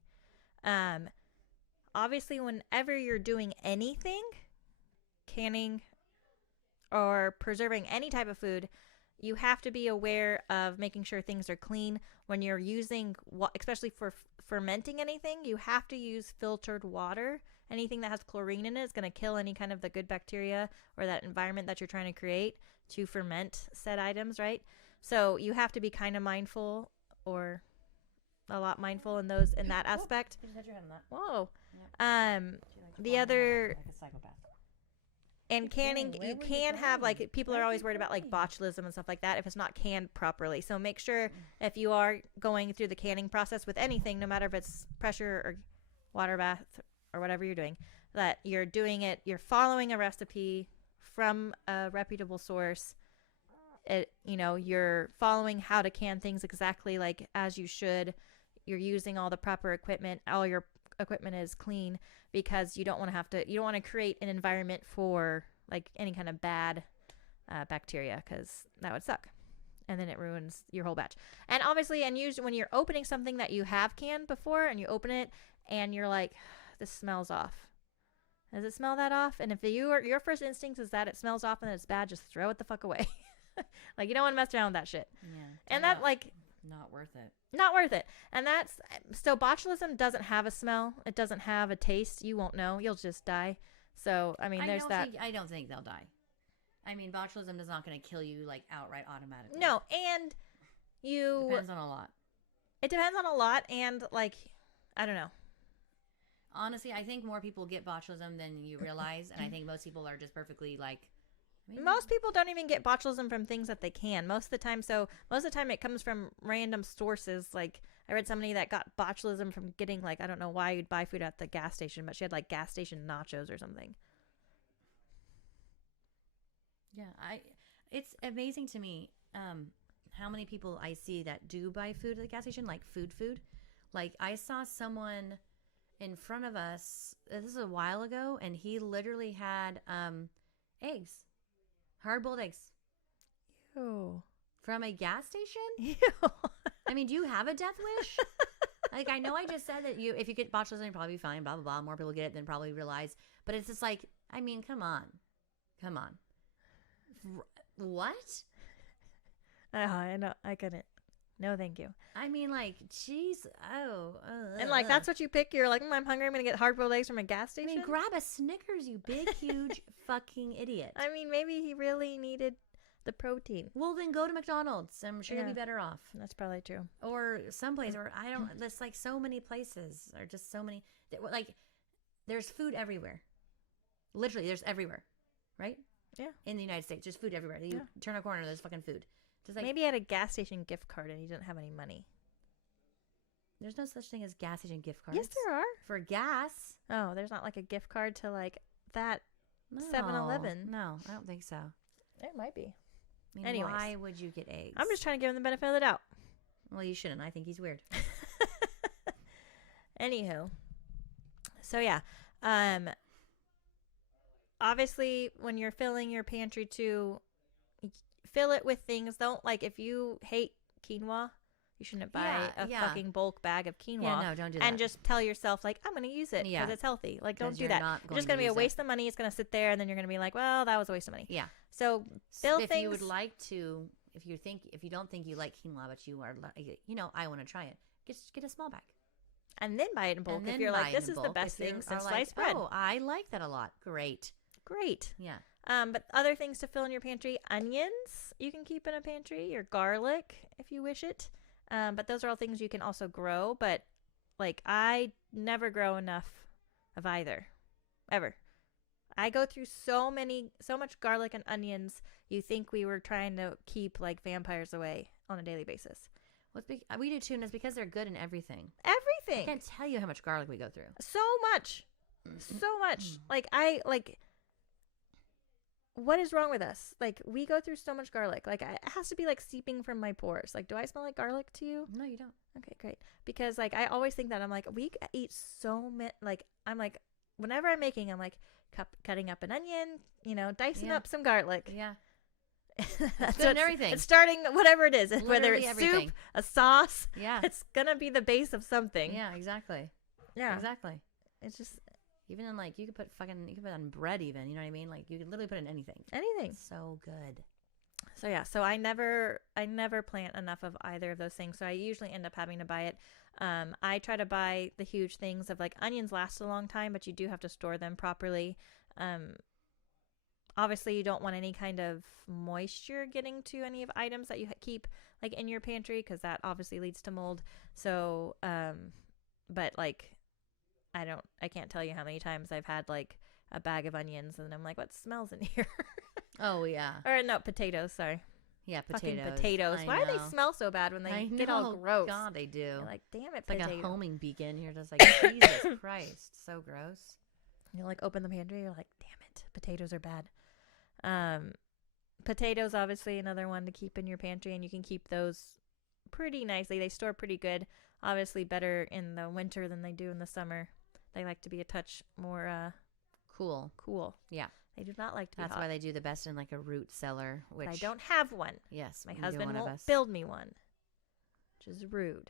Obviously, whenever you're doing anything, canning or preserving any type of food, you have to be aware of making sure things are clean. When you're using, especially for fermenting anything, you have to use filtered water. Anything that has chlorine in it is going to kill any kind of the good bacteria or that environment that you're trying to create to ferment said items, right? So you have to be kind of mindful, or a lot mindful in that aspect. You just had your hand on that. Whoa. Yep. The other like a psychopath. And canning, Where you were can have going? like people Where are were always you worried about like going? botulism and stuff like that if it's not canned properly. So make sure if you are going through the canning process with anything, no matter if it's pressure or water bath or whatever you're doing, that you're doing it, you're following a recipe from a reputable source. You're following how to can things exactly like as you should. You're using all the proper equipment. All your equipment is clean because you don't want to create an environment for like any kind of bad bacteria, because that would suck. And then it ruins your whole batch. And obviously, and usually when you're opening something that you have canned before and you open it and you're like, this smells off. Does it smell that off? And if your first instinct is that it smells off and it's bad, just throw it the fuck away. Like, you don't want to mess around with that shit. Yeah. And that, like, not worth it. not worth it. And that's, so botulism doesn't have a smell. It doesn't have a taste. You won't know. You'll just die. So, I mean, there's that. I don't think they'll die. I mean, botulism is not going to kill you, like, outright automatically. No, and Depends on a lot. It depends on a lot, and, like, I don't know. Honestly, I think more people get botulism than you realize, and I think most people are just perfectly, like... Most people don't even get botulism from things that they can. Most of the time it comes from random sources. Like, I read somebody that got botulism from getting, like, I don't know why you'd buy food at the gas station, but she had, like, gas station nachos or something. Yeah, it's amazing to me how many people I see that do buy food at the gas station, like food. Like, I saw someone in front of us, this is a while ago, and he literally had eggs. Hard-boiled eggs. Ew. From a gas station? Ew. I mean, do you have a death wish? Like, I know I just said that if you get botulism, you'll probably be fine, blah, blah, blah. More people get it than probably realize. But it's just like, I mean, come on. What? I know. I couldn't. No, thank you. I mean, like, jeez. And, like, that's what you pick? You're like, I'm hungry. I'm going to get hard-boiled eggs from a gas station? I mean, grab a Snickers, you big, huge fucking idiot. I mean, maybe he really needed the protein. Well, then go to McDonald's. I'm sure you'll be better off. That's probably true. Or someplace, or I don't, there's like so many places, or just so many, like, there's food everywhere. Literally, there's everywhere, right? Yeah. In the United States, there's food everywhere. You turn a corner, there's fucking food. Just like, maybe he had a gas station gift card and he didn't have any money. There's no such thing as gas station gift cards. Yes, there are. For gas. Oh, there's not like a gift card to like that No. 7-Eleven. No, I don't think so. There might be. I mean, Anyways. why would you get eggs? I'm just trying to give him the benefit of the doubt. Well, you shouldn't. I think he's weird. Anywho. So yeah. Obviously when you're filling your pantry too, fill it with things. Don't, like, if you hate quinoa, you shouldn't buy a fucking bulk bag of quinoa. Yeah, no, don't do that. And just tell yourself, like, I'm going to use it because it's healthy. Like, don't do that. It's just going to be a waste of money. It's going to sit there, and then you're going to be like, well, that was a waste of money. Yeah. So fill if things. you would like to, if you don't think you like quinoa, but you are, I want to try it. Get a small bag. And then buy it in bulk. And if then you're buy like, it this in is the bulk. best If you thing are since like, sliced bread. Oh, I like that a lot. Great. Yeah. But other things to fill in your pantry, onions you can keep in a pantry, or garlic if you wish it. But those are all things you can also grow. But, like, I never grow enough of either. Ever. I go through so much garlic and onions, you think we were trying to keep, like, vampires away on a daily basis. Well, we do too, and it's because they're good in everything. Everything. I can't tell you how much garlic we go through. So much. So much. Like, what is wrong with us? Like, we go through so much garlic. Like, it has to be, like, seeping from my pores. Like, do I smell like garlic to you? No, you don't. Okay, great. Because, like, I always think that. I'm like, we eat so much. Like, I'm like, whenever I'm making, I'm like, cutting up an onion, dicing up some garlic. Yeah. That's good in everything. It's starting whatever it is. Literally whether it's everything. soup, a sauce. Yeah. It's going to be the base of something. Yeah, exactly. Yeah. Exactly. It's just... Even in, like, you could put on bread even, you know what I mean? Like, you could literally put in anything. Anything. It's so good. So, yeah. So, I never plant enough of either of those things. So, I usually end up having to buy it. I try to buy the huge things of, like, onions last a long time, but you do have to store them properly. Obviously, you don't want any kind of moisture getting to any of items that you keep, like, in your pantry, because that obviously leads to mold. So, but, like... I can't tell you how many times I've had, like, a bag of onions, and I'm like, what smells in here? Oh yeah. Or no, potatoes. Sorry. Yeah, Fucking potatoes. potatoes. I Why do know. they smell so bad when they I get all know. gross? God, they do. You're like, damn it, It's like potato. a homing beacon. You're just like, Jesus Christ, so gross. You like open the pantry, you're like, damn it, potatoes are bad. Potatoes, obviously, another one to keep in your pantry, and you can keep those pretty nicely. They store pretty good. Obviously, better in the winter than they do in the summer. They like to be a touch more cool. Yeah. They do not like to be That's hot. why they do the best in like a root cellar, which I don't have one. Yes, My neither husband one of won't us. build me one, which is rude.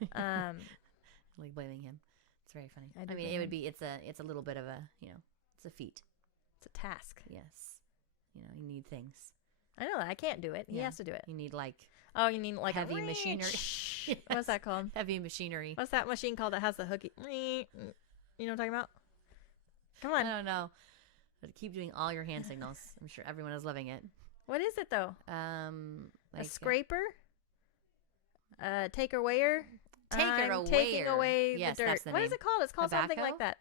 Like blaming him. It's very funny. I mean, it would be. It's a little bit of a it's a feat. It's a task. Yes. You need things. I know that. I can't do it. He Yeah. has to do it. You need like Oh, you mean like heavy a machinery. What's that called? Heavy machinery. What's that machine called that has the hooky? You know what I'm talking about? Come I on. don't know. But keep doing all your hand signals. I'm sure everyone is loving it. What is it though? Like A scraper? Taker-awayer? Taker-awayer. Taking away Yes, the dirt. that's the What is name. it called? It's called something Tobacco? like that.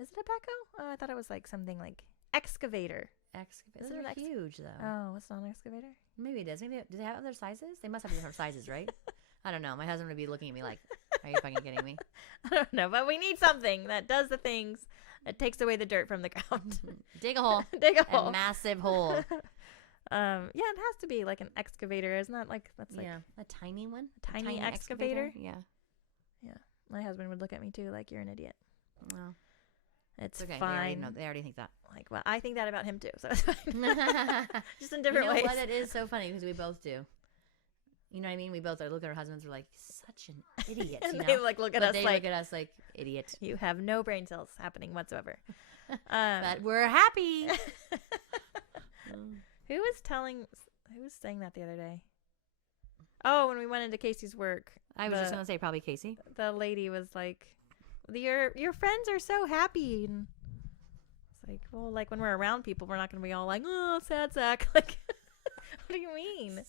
Is it a backhoe? Oh, I thought it was like something like excavator. Excavator. Is Those it are an huge though. Oh, it's not an excavator? Maybe it is. Maybe do they have other sizes? They must have different sizes, right? I don't know. My husband would be looking at me like, "Are you fucking kidding me?" I don't know, but we need something that does the things that takes away the dirt from the ground. Dig a hole. Dig a A hole. massive hole. Yeah, it has to be like an excavator. Isn't that like that's like Yeah, a tiny one. a A tiny excavator? Yeah. My husband would look at me too like you're an idiot. Well, It's it's okay. fine. They already think that. Like, well, I think that about him too. So it's fine. Just in You different know ways. what? It is so funny because we both do. You know what I mean? We both look at our husbands. We're like, such an idiot. And You know? they like look at But us they like look at us like idiot. you have no brain cells happening whatsoever. But we're happy. Who was saying that the other day? Oh, when we went into Casey's work, I was just gonna say probably Casey. the lady was like, "Your friends are so happy." And it's like, well, like when we're around people, we're not gonna be all like, "Oh, sad sack." Like, what do you mean?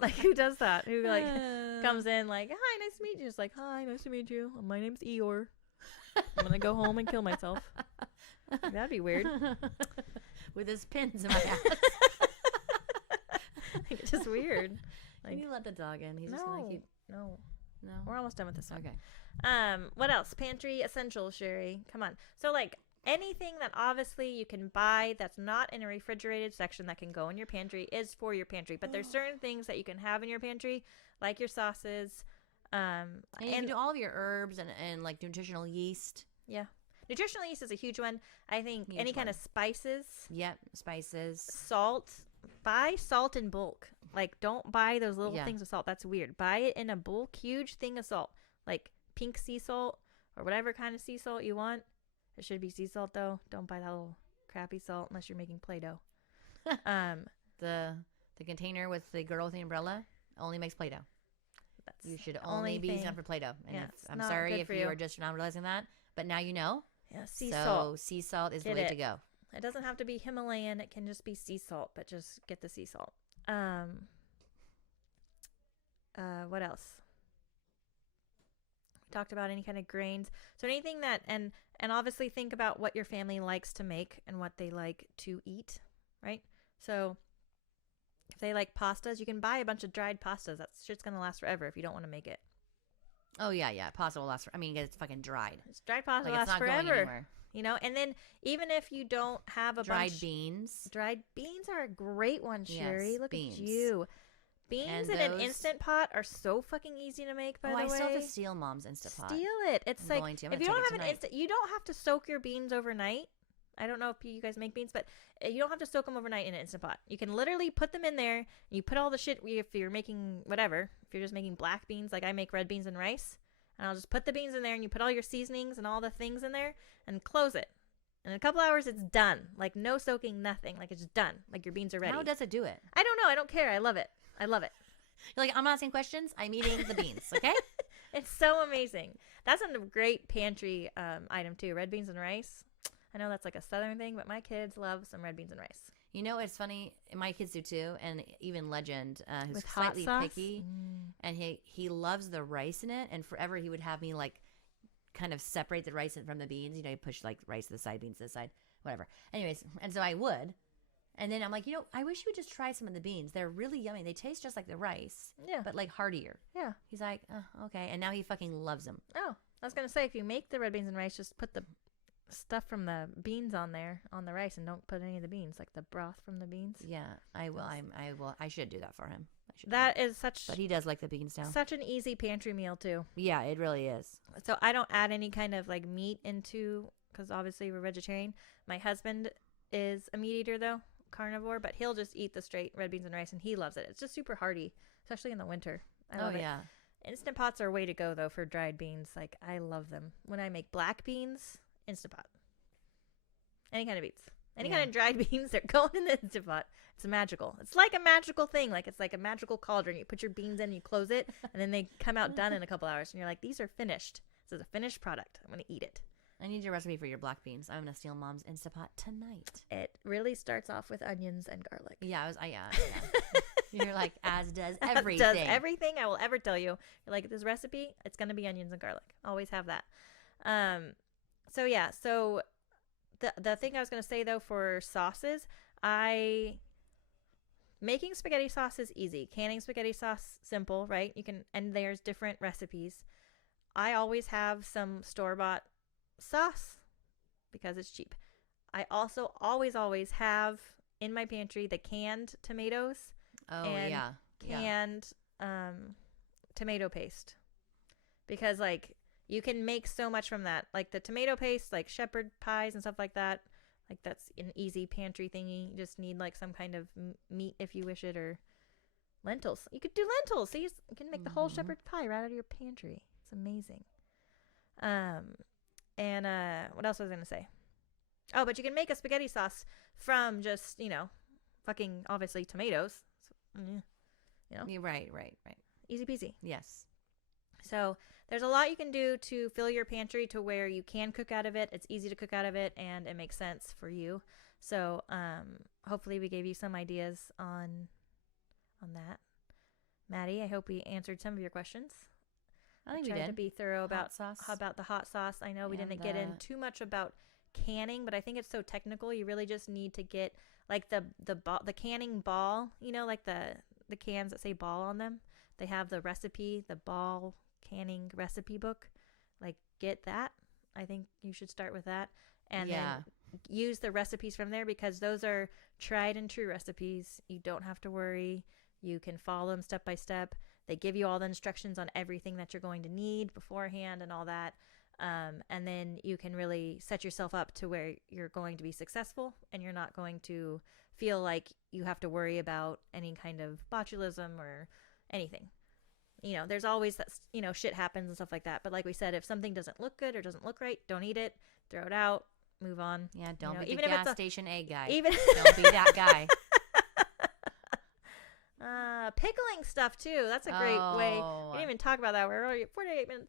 Like, who does that? Who like comes in like, "Hi, nice to meet you." Just like, "Hi, nice to meet you. My name's Eeyore. I'm gonna go home and kill myself." Like, that'd be weird. With his pins in my house. Like, it's just weird. Like, Can you let the dog in? He's just gonna keep. no. No. We're almost done with this one. Okay. What else? Pantry essentials, Sherry. Come on. So like anything that obviously you can buy that's not in a refrigerated section that can go in your pantry is for your pantry. But there's certain things that you can have in your pantry, like your sauces. And you can do all of your herbs and like nutritional yeast. Yeah. Nutritional yeast is a huge one. I think Huge any kind one. of spices, Yep. Spices. salt. Buy salt in bulk. Like, don't buy those little Yeah. things of salt. That's weird. Buy it in a bulk, huge thing of salt. Like pink sea salt or whatever kind of sea salt you want. It should be sea salt, though. Don't buy that little crappy salt unless you're making Play-Doh. The container with the girl with the umbrella only makes Play-Doh. That's You should the only be thing. using it for Play-Doh. And Yeah, if, it's I'm not sorry good if for you you. are just not realizing that, but now you know. Yeah, sea So salt. sea salt is Get the way it. to go. It doesn't have to be Himalayan. It can just be sea salt, but just get the sea salt. What else? We talked about any kind of grains. So anything that and obviously think about what your family likes to make and what they like to eat, right? So if they like pastas, you can buy a bunch of dried pastas. That shit's gonna last forever if you don't want to make it. Oh yeah, yeah. Pasta will last. I mean, it's fucking dried. It's dried pasta Like it's lasts not going forever. anywhere. You know, and then even if you don't have a Dried bunch, beans. dried beans are a great one, Sherry. Yes, Look beans. at you. Beans And in an those- Instant Pot are so fucking easy to make. By Oh, the I way, still have to steal Mom's Instant Pot. steal it. It's I'm like going to. I'm if gonna you don't check it have an tonight. instant, you don't have to soak your beans overnight. I don't know if you guys make beans, but you don't have to soak them overnight in an Instant Pot. You can literally put them in there. And you put all the shit. If you're making whatever, if you're just making black beans, like I make red beans and rice, and I'll just put the beans in there, and you put all your seasonings and all the things in there, and close it. And in a couple hours, it's done. Like no soaking, nothing. Like it's done. Like your beans are ready. How does it do it? I don't know. I don't care. I love it. I love it. You're like, I'm not asking questions. I'm eating the beans. Okay. It's so amazing. That's a great pantry item too. Red beans and rice. I know that's like a southern thing, but my kids love some red beans and rice. You know, it's funny. My kids do too, and even Legend, who's With hot slightly sauce? picky, and he loves the rice in it. And forever he would have me like kind of separate the rice from the beans. You push like rice to the side, beans to the side, whatever. Anyways, and so I would. And then I'm like, I wish you would just try some of the beans. They're really yummy. They taste just like the rice, but like heartier. Yeah. He's like, okay. And now he fucking loves them. Oh, I was going to say, if you make the red beans and rice, just put the stuff from the beans on there, on the rice, and don't put any of the beans, like the broth from the beans. Yeah, I will. I will. I should do that for him. That is But he does like the beans now. Such an easy pantry meal, too. Yeah, it really is. So I don't add any kind of like meat into, because obviously we're vegetarian. My husband is a meat eater, though. Carnivore, but he'll just eat the straight red beans and rice, and he loves it. It's just super hearty, especially in the winter. I love it. Instant Pots are a way to go, though, for dried beans. Like, I love them. When I make black beans, Instant Pot. Any kind of beans. Any kind of dried beans, they're going in the Instant Pot. It's magical. It's like a magical thing. Like, it's like a magical cauldron. You put your beans in, you close it, and then they come out done in a couple hours. And you're like, these are finished. This is a finished product. I'm going to eat it. I need your recipe for your black beans. I'm gonna steal Mom's Instant Pot tonight. It really starts off with onions and garlic. Yeah, You're like, as does everything. Does everything I will ever tell you. You're like, this recipe, it's gonna be onions and garlic. Always have that. So the thing I was gonna say though for sauces, making spaghetti sauce is easy. Canning spaghetti sauce, simple, right? And there's different recipes. I always have some store-bought sauce because it's cheap. I also always have in my pantry the canned tomatoes canned tomato paste, because like you can make so much from that, like the tomato paste, like shepherd pies and stuff like that. Like that's an easy pantry thingy. You just need like some kind of meat if you wish it, or lentils. You could do lentils. So you can make the whole shepherd pie right out of your pantry. It's amazing. And what else was I going to say? Oh, but you can make a spaghetti sauce from just, fucking obviously tomatoes. You're right. Easy peasy. Yes. So there's a lot you can do to fill your pantry to where you can cook out of it. It's easy to cook out of it, and it makes sense for you. So hopefully we gave you some ideas on that. Maddie, I hope we answered some of your questions. I think we tried did. to be thorough about the hot sauce. I know we didn't get in too much about canning, but I think it's so technical. You really just need to get like the canning ball, like the cans that say ball on them. They have the recipe, the ball canning recipe book. Like, get that. I think you should start with that, and then use the recipes from there, because those are tried and true recipes. You don't have to worry. You can follow them step by step. They give you all the instructions on everything that you're going to need beforehand and all that. And then you can really set yourself up to where you're going to be successful, and you're not going to feel like you have to worry about any kind of botulism or anything. There's always that, shit happens and stuff like that. But like we said, if something doesn't look good or doesn't look right, don't eat it, throw it out, move on. Yeah, don't be the gas station egg guy. Don't be that guy. Pickling stuff too. That's a great way. We didn't even talk about that. We're already 48 minutes.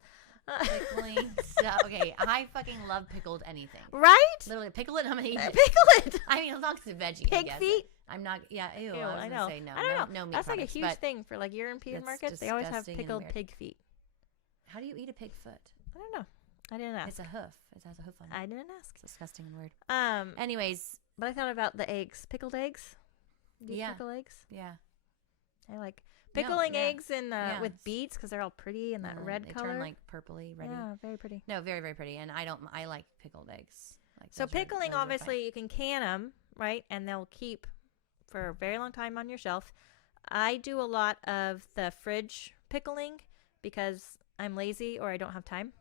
Pickling stuff. Okay, I fucking love pickled anything. Right? Literally, pickle it. I'm gonna eat it. Pickle it. I mean, as long as it's a veggie. Pig feet. I'm not. Yeah. Ew. I know. Say no. I don't know. No meat That's like a products, huge thing for like European markets. They always have pickled pig feet. How do you eat a pig foot? I don't know. I didn't ask. It's a hoof. It has a hoof on it. I didn't ask. It's disgusting and weird. Anyways, but I thought about the eggs. Pickled eggs. Do you pickle eggs? Yeah. I like pickling eggs in with beets, because they're all pretty in that red color. They turn like purpley, ready. Yeah, very pretty. No, very, very pretty. And I like pickled eggs. Like, so pickling, obviously, you can can them, right? And they'll keep for a very long time on your shelf. I do a lot of the fridge pickling because I'm lazy or I don't have time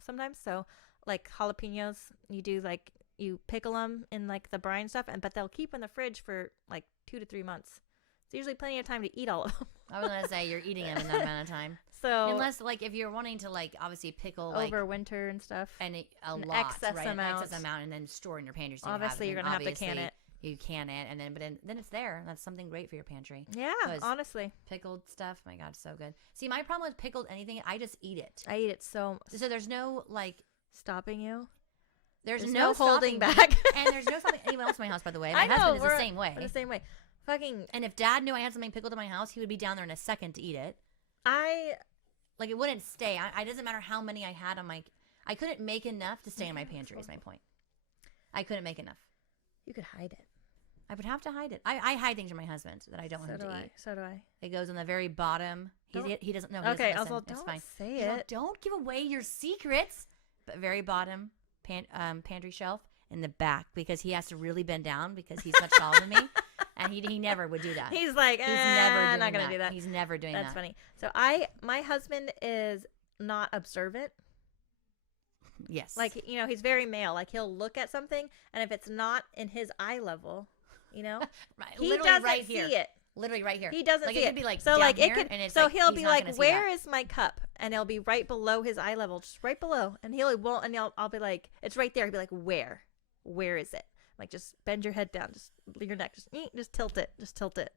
sometimes. So like jalapenos, you pickle them in like the brine stuff, but they'll keep in the fridge for like 2 to 3 months. It's usually plenty of time to eat all of them. I was gonna say you're eating them in that amount of time. So unless like if you're wanting to like obviously pickle over winter and stuff, and an excess amount, and then store in your pantry. So obviously you're gonna have to can it. You can it, and then it's there. That's something great for your pantry. Yeah, honestly, pickled stuff. My God, so good. See, my problem with pickled anything, I just eat it. I eat it so there's no like stopping you. There's no holding back, and there's no stopping anyone else in my house. By the way, my husband is the same way. The same way. Fucking. And if Dad knew I had something pickled in my house, he would be down there in a second to eat it. It wouldn't stay. It doesn't matter how many I had on my. I couldn't make enough to stay in my pantry is my point. I couldn't make enough. You could hide it. I would have to hide it. I hide things from my husband that I don't want him to eat. So do I. It goes on the very bottom. He doesn't know. Okay, doesn't also it's don't fine. say it. Don't give away your secrets. But very bottom pantry shelf in the back because he has to really bend down because he's much taller than me, and he never would do that. He's like, he's never doing not gonna do that. He's never doing That's that. funny. So my husband is not observant. Yes. Like, you know, he's very male. Like, he'll look at something, and if it's not in his eye level, you know, he literally doesn't right see here. it. Literally right here. He doesn't like, see it. it. Could be like so down like here, it could. and it's so like, he'll he's be not like, gonna see "Where that. is my cup?" And it'll be right below his eye level, just right below. And he'll won't. And I'll be like, "It's right there." He'll be like, "Where? Where is it?" I'm like, just bend your head down, just your neck, just tilt it, just tilt it.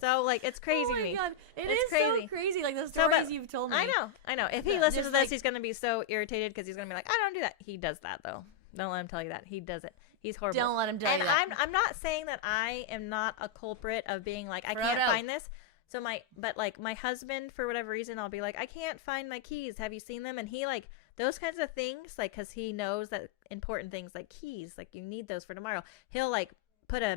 So like, it's crazy oh my to me. God. It's is crazy. so crazy. Like the stories you've told me. I know. If he Yeah, listens to this, like, he's gonna be so irritated because he's gonna be like, "I don't do that." He does that though. Don't let him tell you that. He does it. He's horrible. Don't let him tell and you that. I'm not saying that I am not a culprit of being like, I Frodo. can't find this. So but like my husband, for whatever reason, I'll be like, I can't find my keys. Have you seen them? And he like those kinds of things, like, cause he knows that important things like keys, like you need those for tomorrow. He'll like put a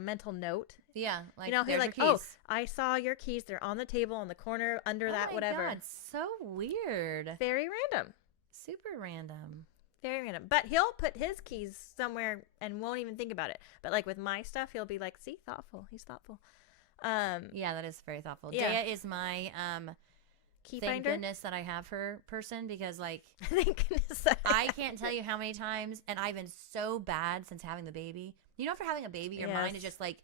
mental note. Yeah. Like, You know, he'll there's like, your oh, keys. I saw your keys. They're on the table in the corner under that, my whatever. God, so weird. Very random. Super random. Very random. But he'll put his keys somewhere and won't even think about it. But like with my stuff, he'll be like, see, thoughtful. He's thoughtful. Yeah, that is very thoughtful. Yeah. Dea is my Key thank finder. goodness that I have her person because like Thank goodness that I can't tell you how many times, and I've been so bad since having the baby. You know, after having a baby, your mind is just like,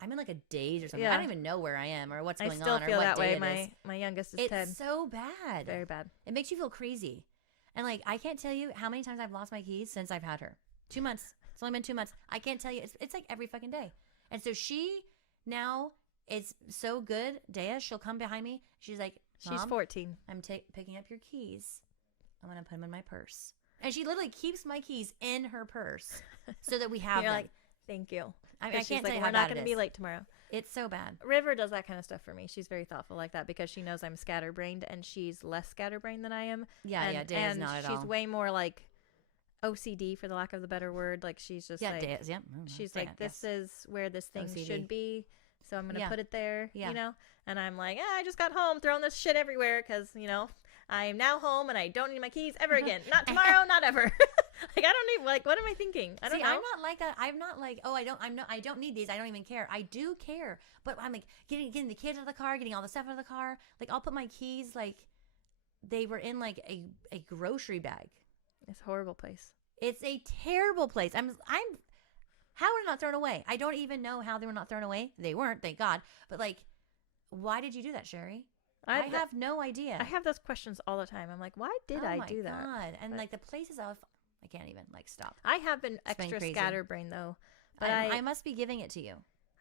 I'm in like a daze or something. Yeah. I don't even know where I am or what's I going still on or feel what that day way. it is. My youngest is It's 10. so bad. Very bad. It makes you feel crazy. And like, I can't tell you how many times I've lost my keys since I've had her. 2 months. It's only been 2 months. I can't tell you. It's like every fucking day. And so she now, it's so good. Dea, she'll come behind me. She's like, Mom, She's 14. I'm picking up your keys. I'm going to put them in my purse. And she literally keeps my keys in her purse so that we have You're them. like, thank you. I She's can't like, tell you we're how not bad going it to be is. late tomorrow. It's so bad. River does that kind of stuff for me. She's very thoughtful like that because she knows I'm scatterbrained and she's less scatterbrained than I am. Yeah, and, Dea's and not at all. she's way more like OCD, for the lack of the better word. Like she's just like, Dea's, yeah. she's like, this is where this thing OCD. should be. So I'm going to Yeah. put it there, Yeah. you know? And I'm like, I just got home throwing this shit everywhere because, you know, I am now home and I don't need my keys ever again. Not tomorrow, not ever. Like, I don't need, like, what am I thinking? I don't know. I'm not like that. I'm not like, oh, I don't need these. I don't even care. I do care. But I'm like getting the kids out of the car, getting all the stuff out of the car. Like, I'll put my keys, like, they were in, like, a grocery bag. It's a horrible place. It's a terrible place. How were they not thrown away? I don't even know how they were not thrown away. They weren't, thank God. But, like, why did you do that, Sherry? I have no idea. I have those questions all the time. I'm like, why did I do that? Oh, my God. And, But- like, the places I can't even, like, stop. I have been It's been extra crazy. scatterbrained, though. But I must be giving it to you.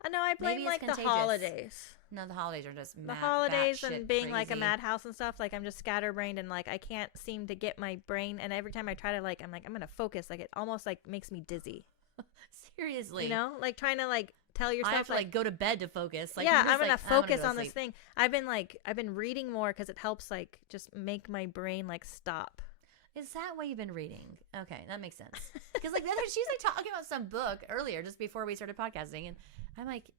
I know I blame, maybe it's like, the contagious. holidays. No, the holidays are just The holidays batshit and being, like, a crazy. madhouse and stuff. Like, I'm just scatterbrained and, like, I can't seem to get my brain. And every time I try to, like, I'm like, I'm going to focus. Like, it almost, like, makes me dizzy. Seriously. You know? Like, trying to, like, tell I yourself, have to, like, go to bed to focus. Like, yeah, you're just I'm gonna like, focus go to on this sleep. thing. I've been reading more because it helps, like, just make my brain, like, stop. Is that why you've been reading? Okay, that makes sense. Because, like, she's, like, talking about some book earlier, just before we started podcasting, and I'm like,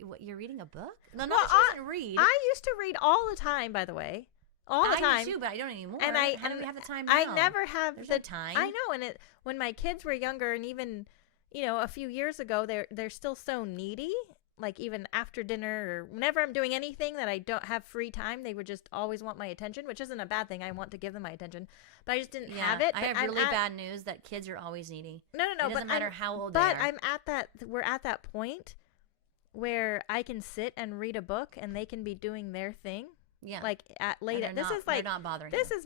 what, you're reading a book? No, Well, not that she doesn't read. I used to read all the time, by the way. All the time. I do too, but I don't anymore. And How do we have the time now? I never have There's the no time. I know, and when my kids were younger, and even, you know, a few years ago, they're still so needy. Like, even after dinner or whenever I'm doing anything that I don't have free time, they would just always want my attention, which isn't a bad thing. I want to give them my attention, but I just didn't have it. I But have really bad news that kids are always needy. No, It doesn't but matter how old But they are. we're at that point where I can sit and read a book and they can be doing their thing. Yeah. Like And they're not bothering this you.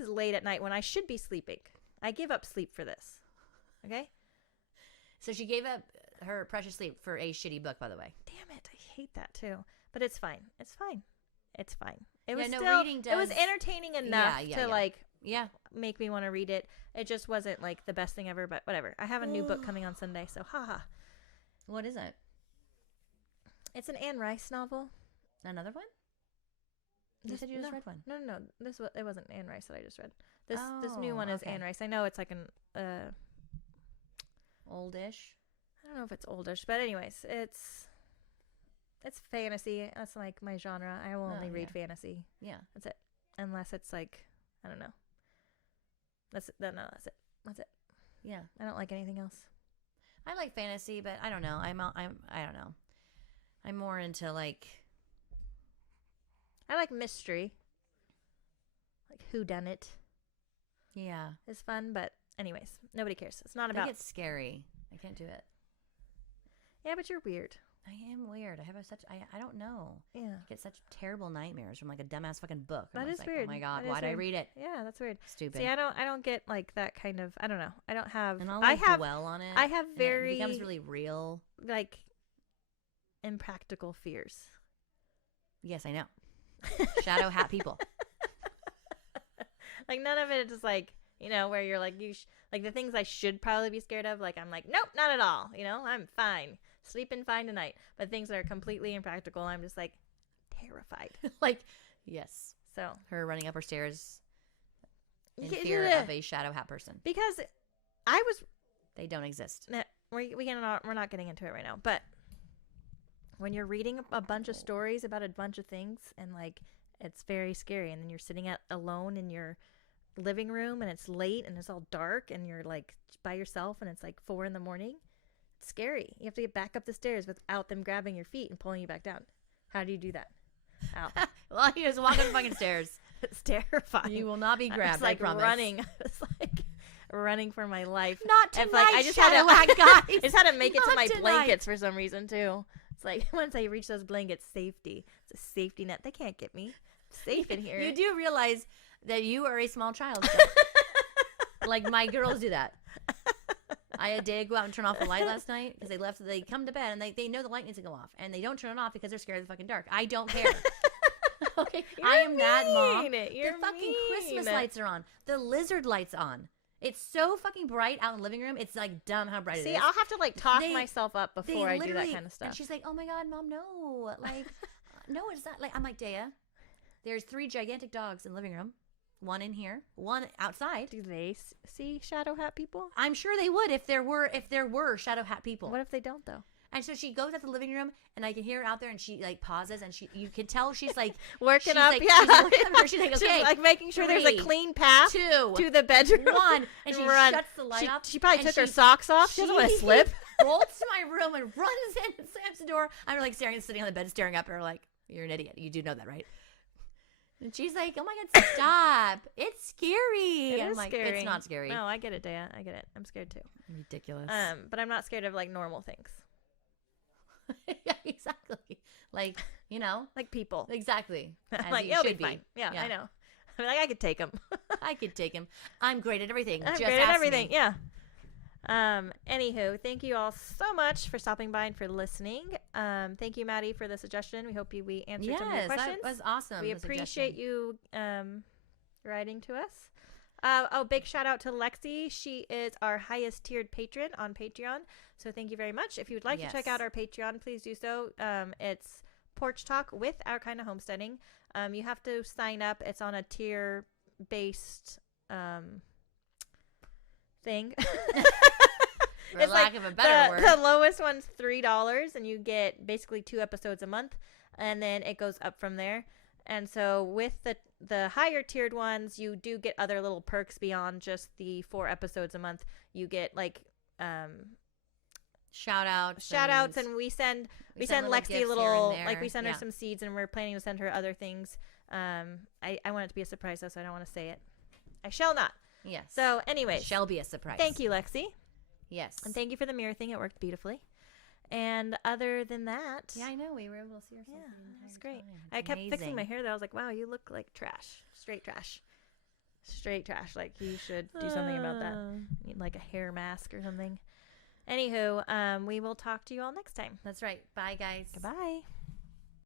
is late at night when I should be sleeping. I give up sleep for this. Okay? So she gave up her precious sleep for a shitty book, by the way. Damn it. I hate that too. But it's fine. It's fine. It's fine. It was no, still reading it was does- entertaining enough to like Yeah. make me want to read it. It just wasn't like the best thing ever, but whatever. I have a new book coming on Sunday, so haha. What is it? It's an Anne Rice novel. Another one? You said you just read one. No. It wasn't Anne Rice that I just read. This new one is Anne Rice. I know it's like an oldish. I don't know if it's oldish, but anyways, it's fantasy. That's like my genre. I will only read fantasy. Yeah, that's it. Unless it's like, I don't know. That's it. No, that's it. That's it. Yeah, I don't like anything else. I like fantasy, but I don't know. I don't know. I'm more into like. I like mystery. Like whodunit. Yeah, it's fun, but anyways, nobody cares. It's not about. I think it's scary. I can't do it. Yeah, but you're weird. I am weird. I have I don't know. Yeah. I get such terrible nightmares from like a dumbass fucking book. That is like, weird. Oh my god, why'd I read it? Yeah, that's weird. Stupid. See, I don't get like that kind of. I don't know. I don't have. And I'll like dwell on it. I have very. It becomes really real. Like. Impractical fears. Yes, I know. Shadow hat people. Like none of it is like, you know, where you're like like the things I should probably be scared of, like I'm like, nope, not at all, you know, I'm fine, sleeping fine tonight. But things that are completely impractical, I'm just like terrified. Like, yes. So her running up her stairs in fear of a shadow hat person, because they don't exist. We're not getting into it right now, but when you're reading a bunch of stories about a bunch of things and like it's very scary, and then you're sitting alone in your living room and it's late and it's all dark and you're like by yourself and it's like 4 a.m. It's scary. You have to get back up the stairs without them grabbing your feet and pulling you back down. How do you do that? Ow. Well, you just walk up the fucking stairs. It's terrifying. You will not be grabbed. It's like I promise. running. It's like running for my life. Not tonight, like, I just shadow had to, guys. I just had to make it to my tonight. blankets for some reason too. It's like once I reach those blankets, safety. It's a safety net. They can't get me. I'm safe in here. You do realize that you are a small child. So. Like my girls do that. I had Dad go out and turn off the light last night because they come to bed and they know the light needs to go off and they don't turn it off because they're scared of the fucking dark. I don't care. Okay, I am that mom. The fucking Christmas lights are on. The lizard lights on. It's so fucking bright out in the living room. It's like dumb how bright it is. See, I'll have to like talk myself up before I do that kind of stuff. And she's like, "Oh my god, Mom, no! Like, no, it's not." Like, I'm like, Dea, there's 3 gigantic dogs in the living room. One in here, one outside. Do they see shadow hat people? I'm sure they would if there were shadow hat people. What if they don't though? And so she goes out the living room, and I can hear her out there, and she like pauses, and you can tell she's like working she's up. Like, yeah, she's like, okay, she's like making sure there's a clean path 2 to the bedroom. 1, and she shuts the light off. She probably took her socks off. She doesn't want to slip. Bolts to my room and runs in and slams the door. I'm like sitting on the bed, staring up at her like, "You're an idiot. You do know that, right?" And she's like, "Oh my god, stop! It's scary." I'm like, scary. "It's not scary." No, I get it, Dea. I get it. I'm scared too. Ridiculous. But I'm not scared of like normal things. Yeah, exactly. Like, you know, like people. Exactly. I'm like, it'll be fine. Yeah, I know. I'm like, I could take them. I could take him. I'm great at everything. I'm Just great at ask everything. me. Yeah. Anywho, thank you all so much for stopping by and for listening. Thank you, Maddie, for the suggestion. We hope we answered some of your questions. That was awesome. We appreciate you writing to us. Big shout out to Lexi. She is our highest tiered patron on Patreon. So thank you very much. If you would like to check out our Patreon, please do so. It's Porch Talk with Our Kind of Homesteading. You have to sign up. It's on a tier based thing. For lack of a better word. The lowest one's $3, and you get basically 2 episodes a month, and then it goes up from there. And so with the higher tiered ones, you do get other little perks beyond just the 4 episodes a month. You get like shout outs, and we send Lexi a little, like we send her some seeds, and we're planning to send her other things. I want it to be a surprise though, so I don't want to say it. I shall not. Yes. So anyways, it shall be a surprise. Thank you, Lexi. Yes. And thank you for the mirror thing. It worked beautifully. And other than that, yeah, I know, we were able to see ourselves. Yeah, that's great. I kept fixing my hair though. I was like, wow, you look like trash. Straight trash. Like you should do something about that. You need like a hair mask or something. Anywho, we will talk to you all next time. That's right. Bye, guys. Goodbye.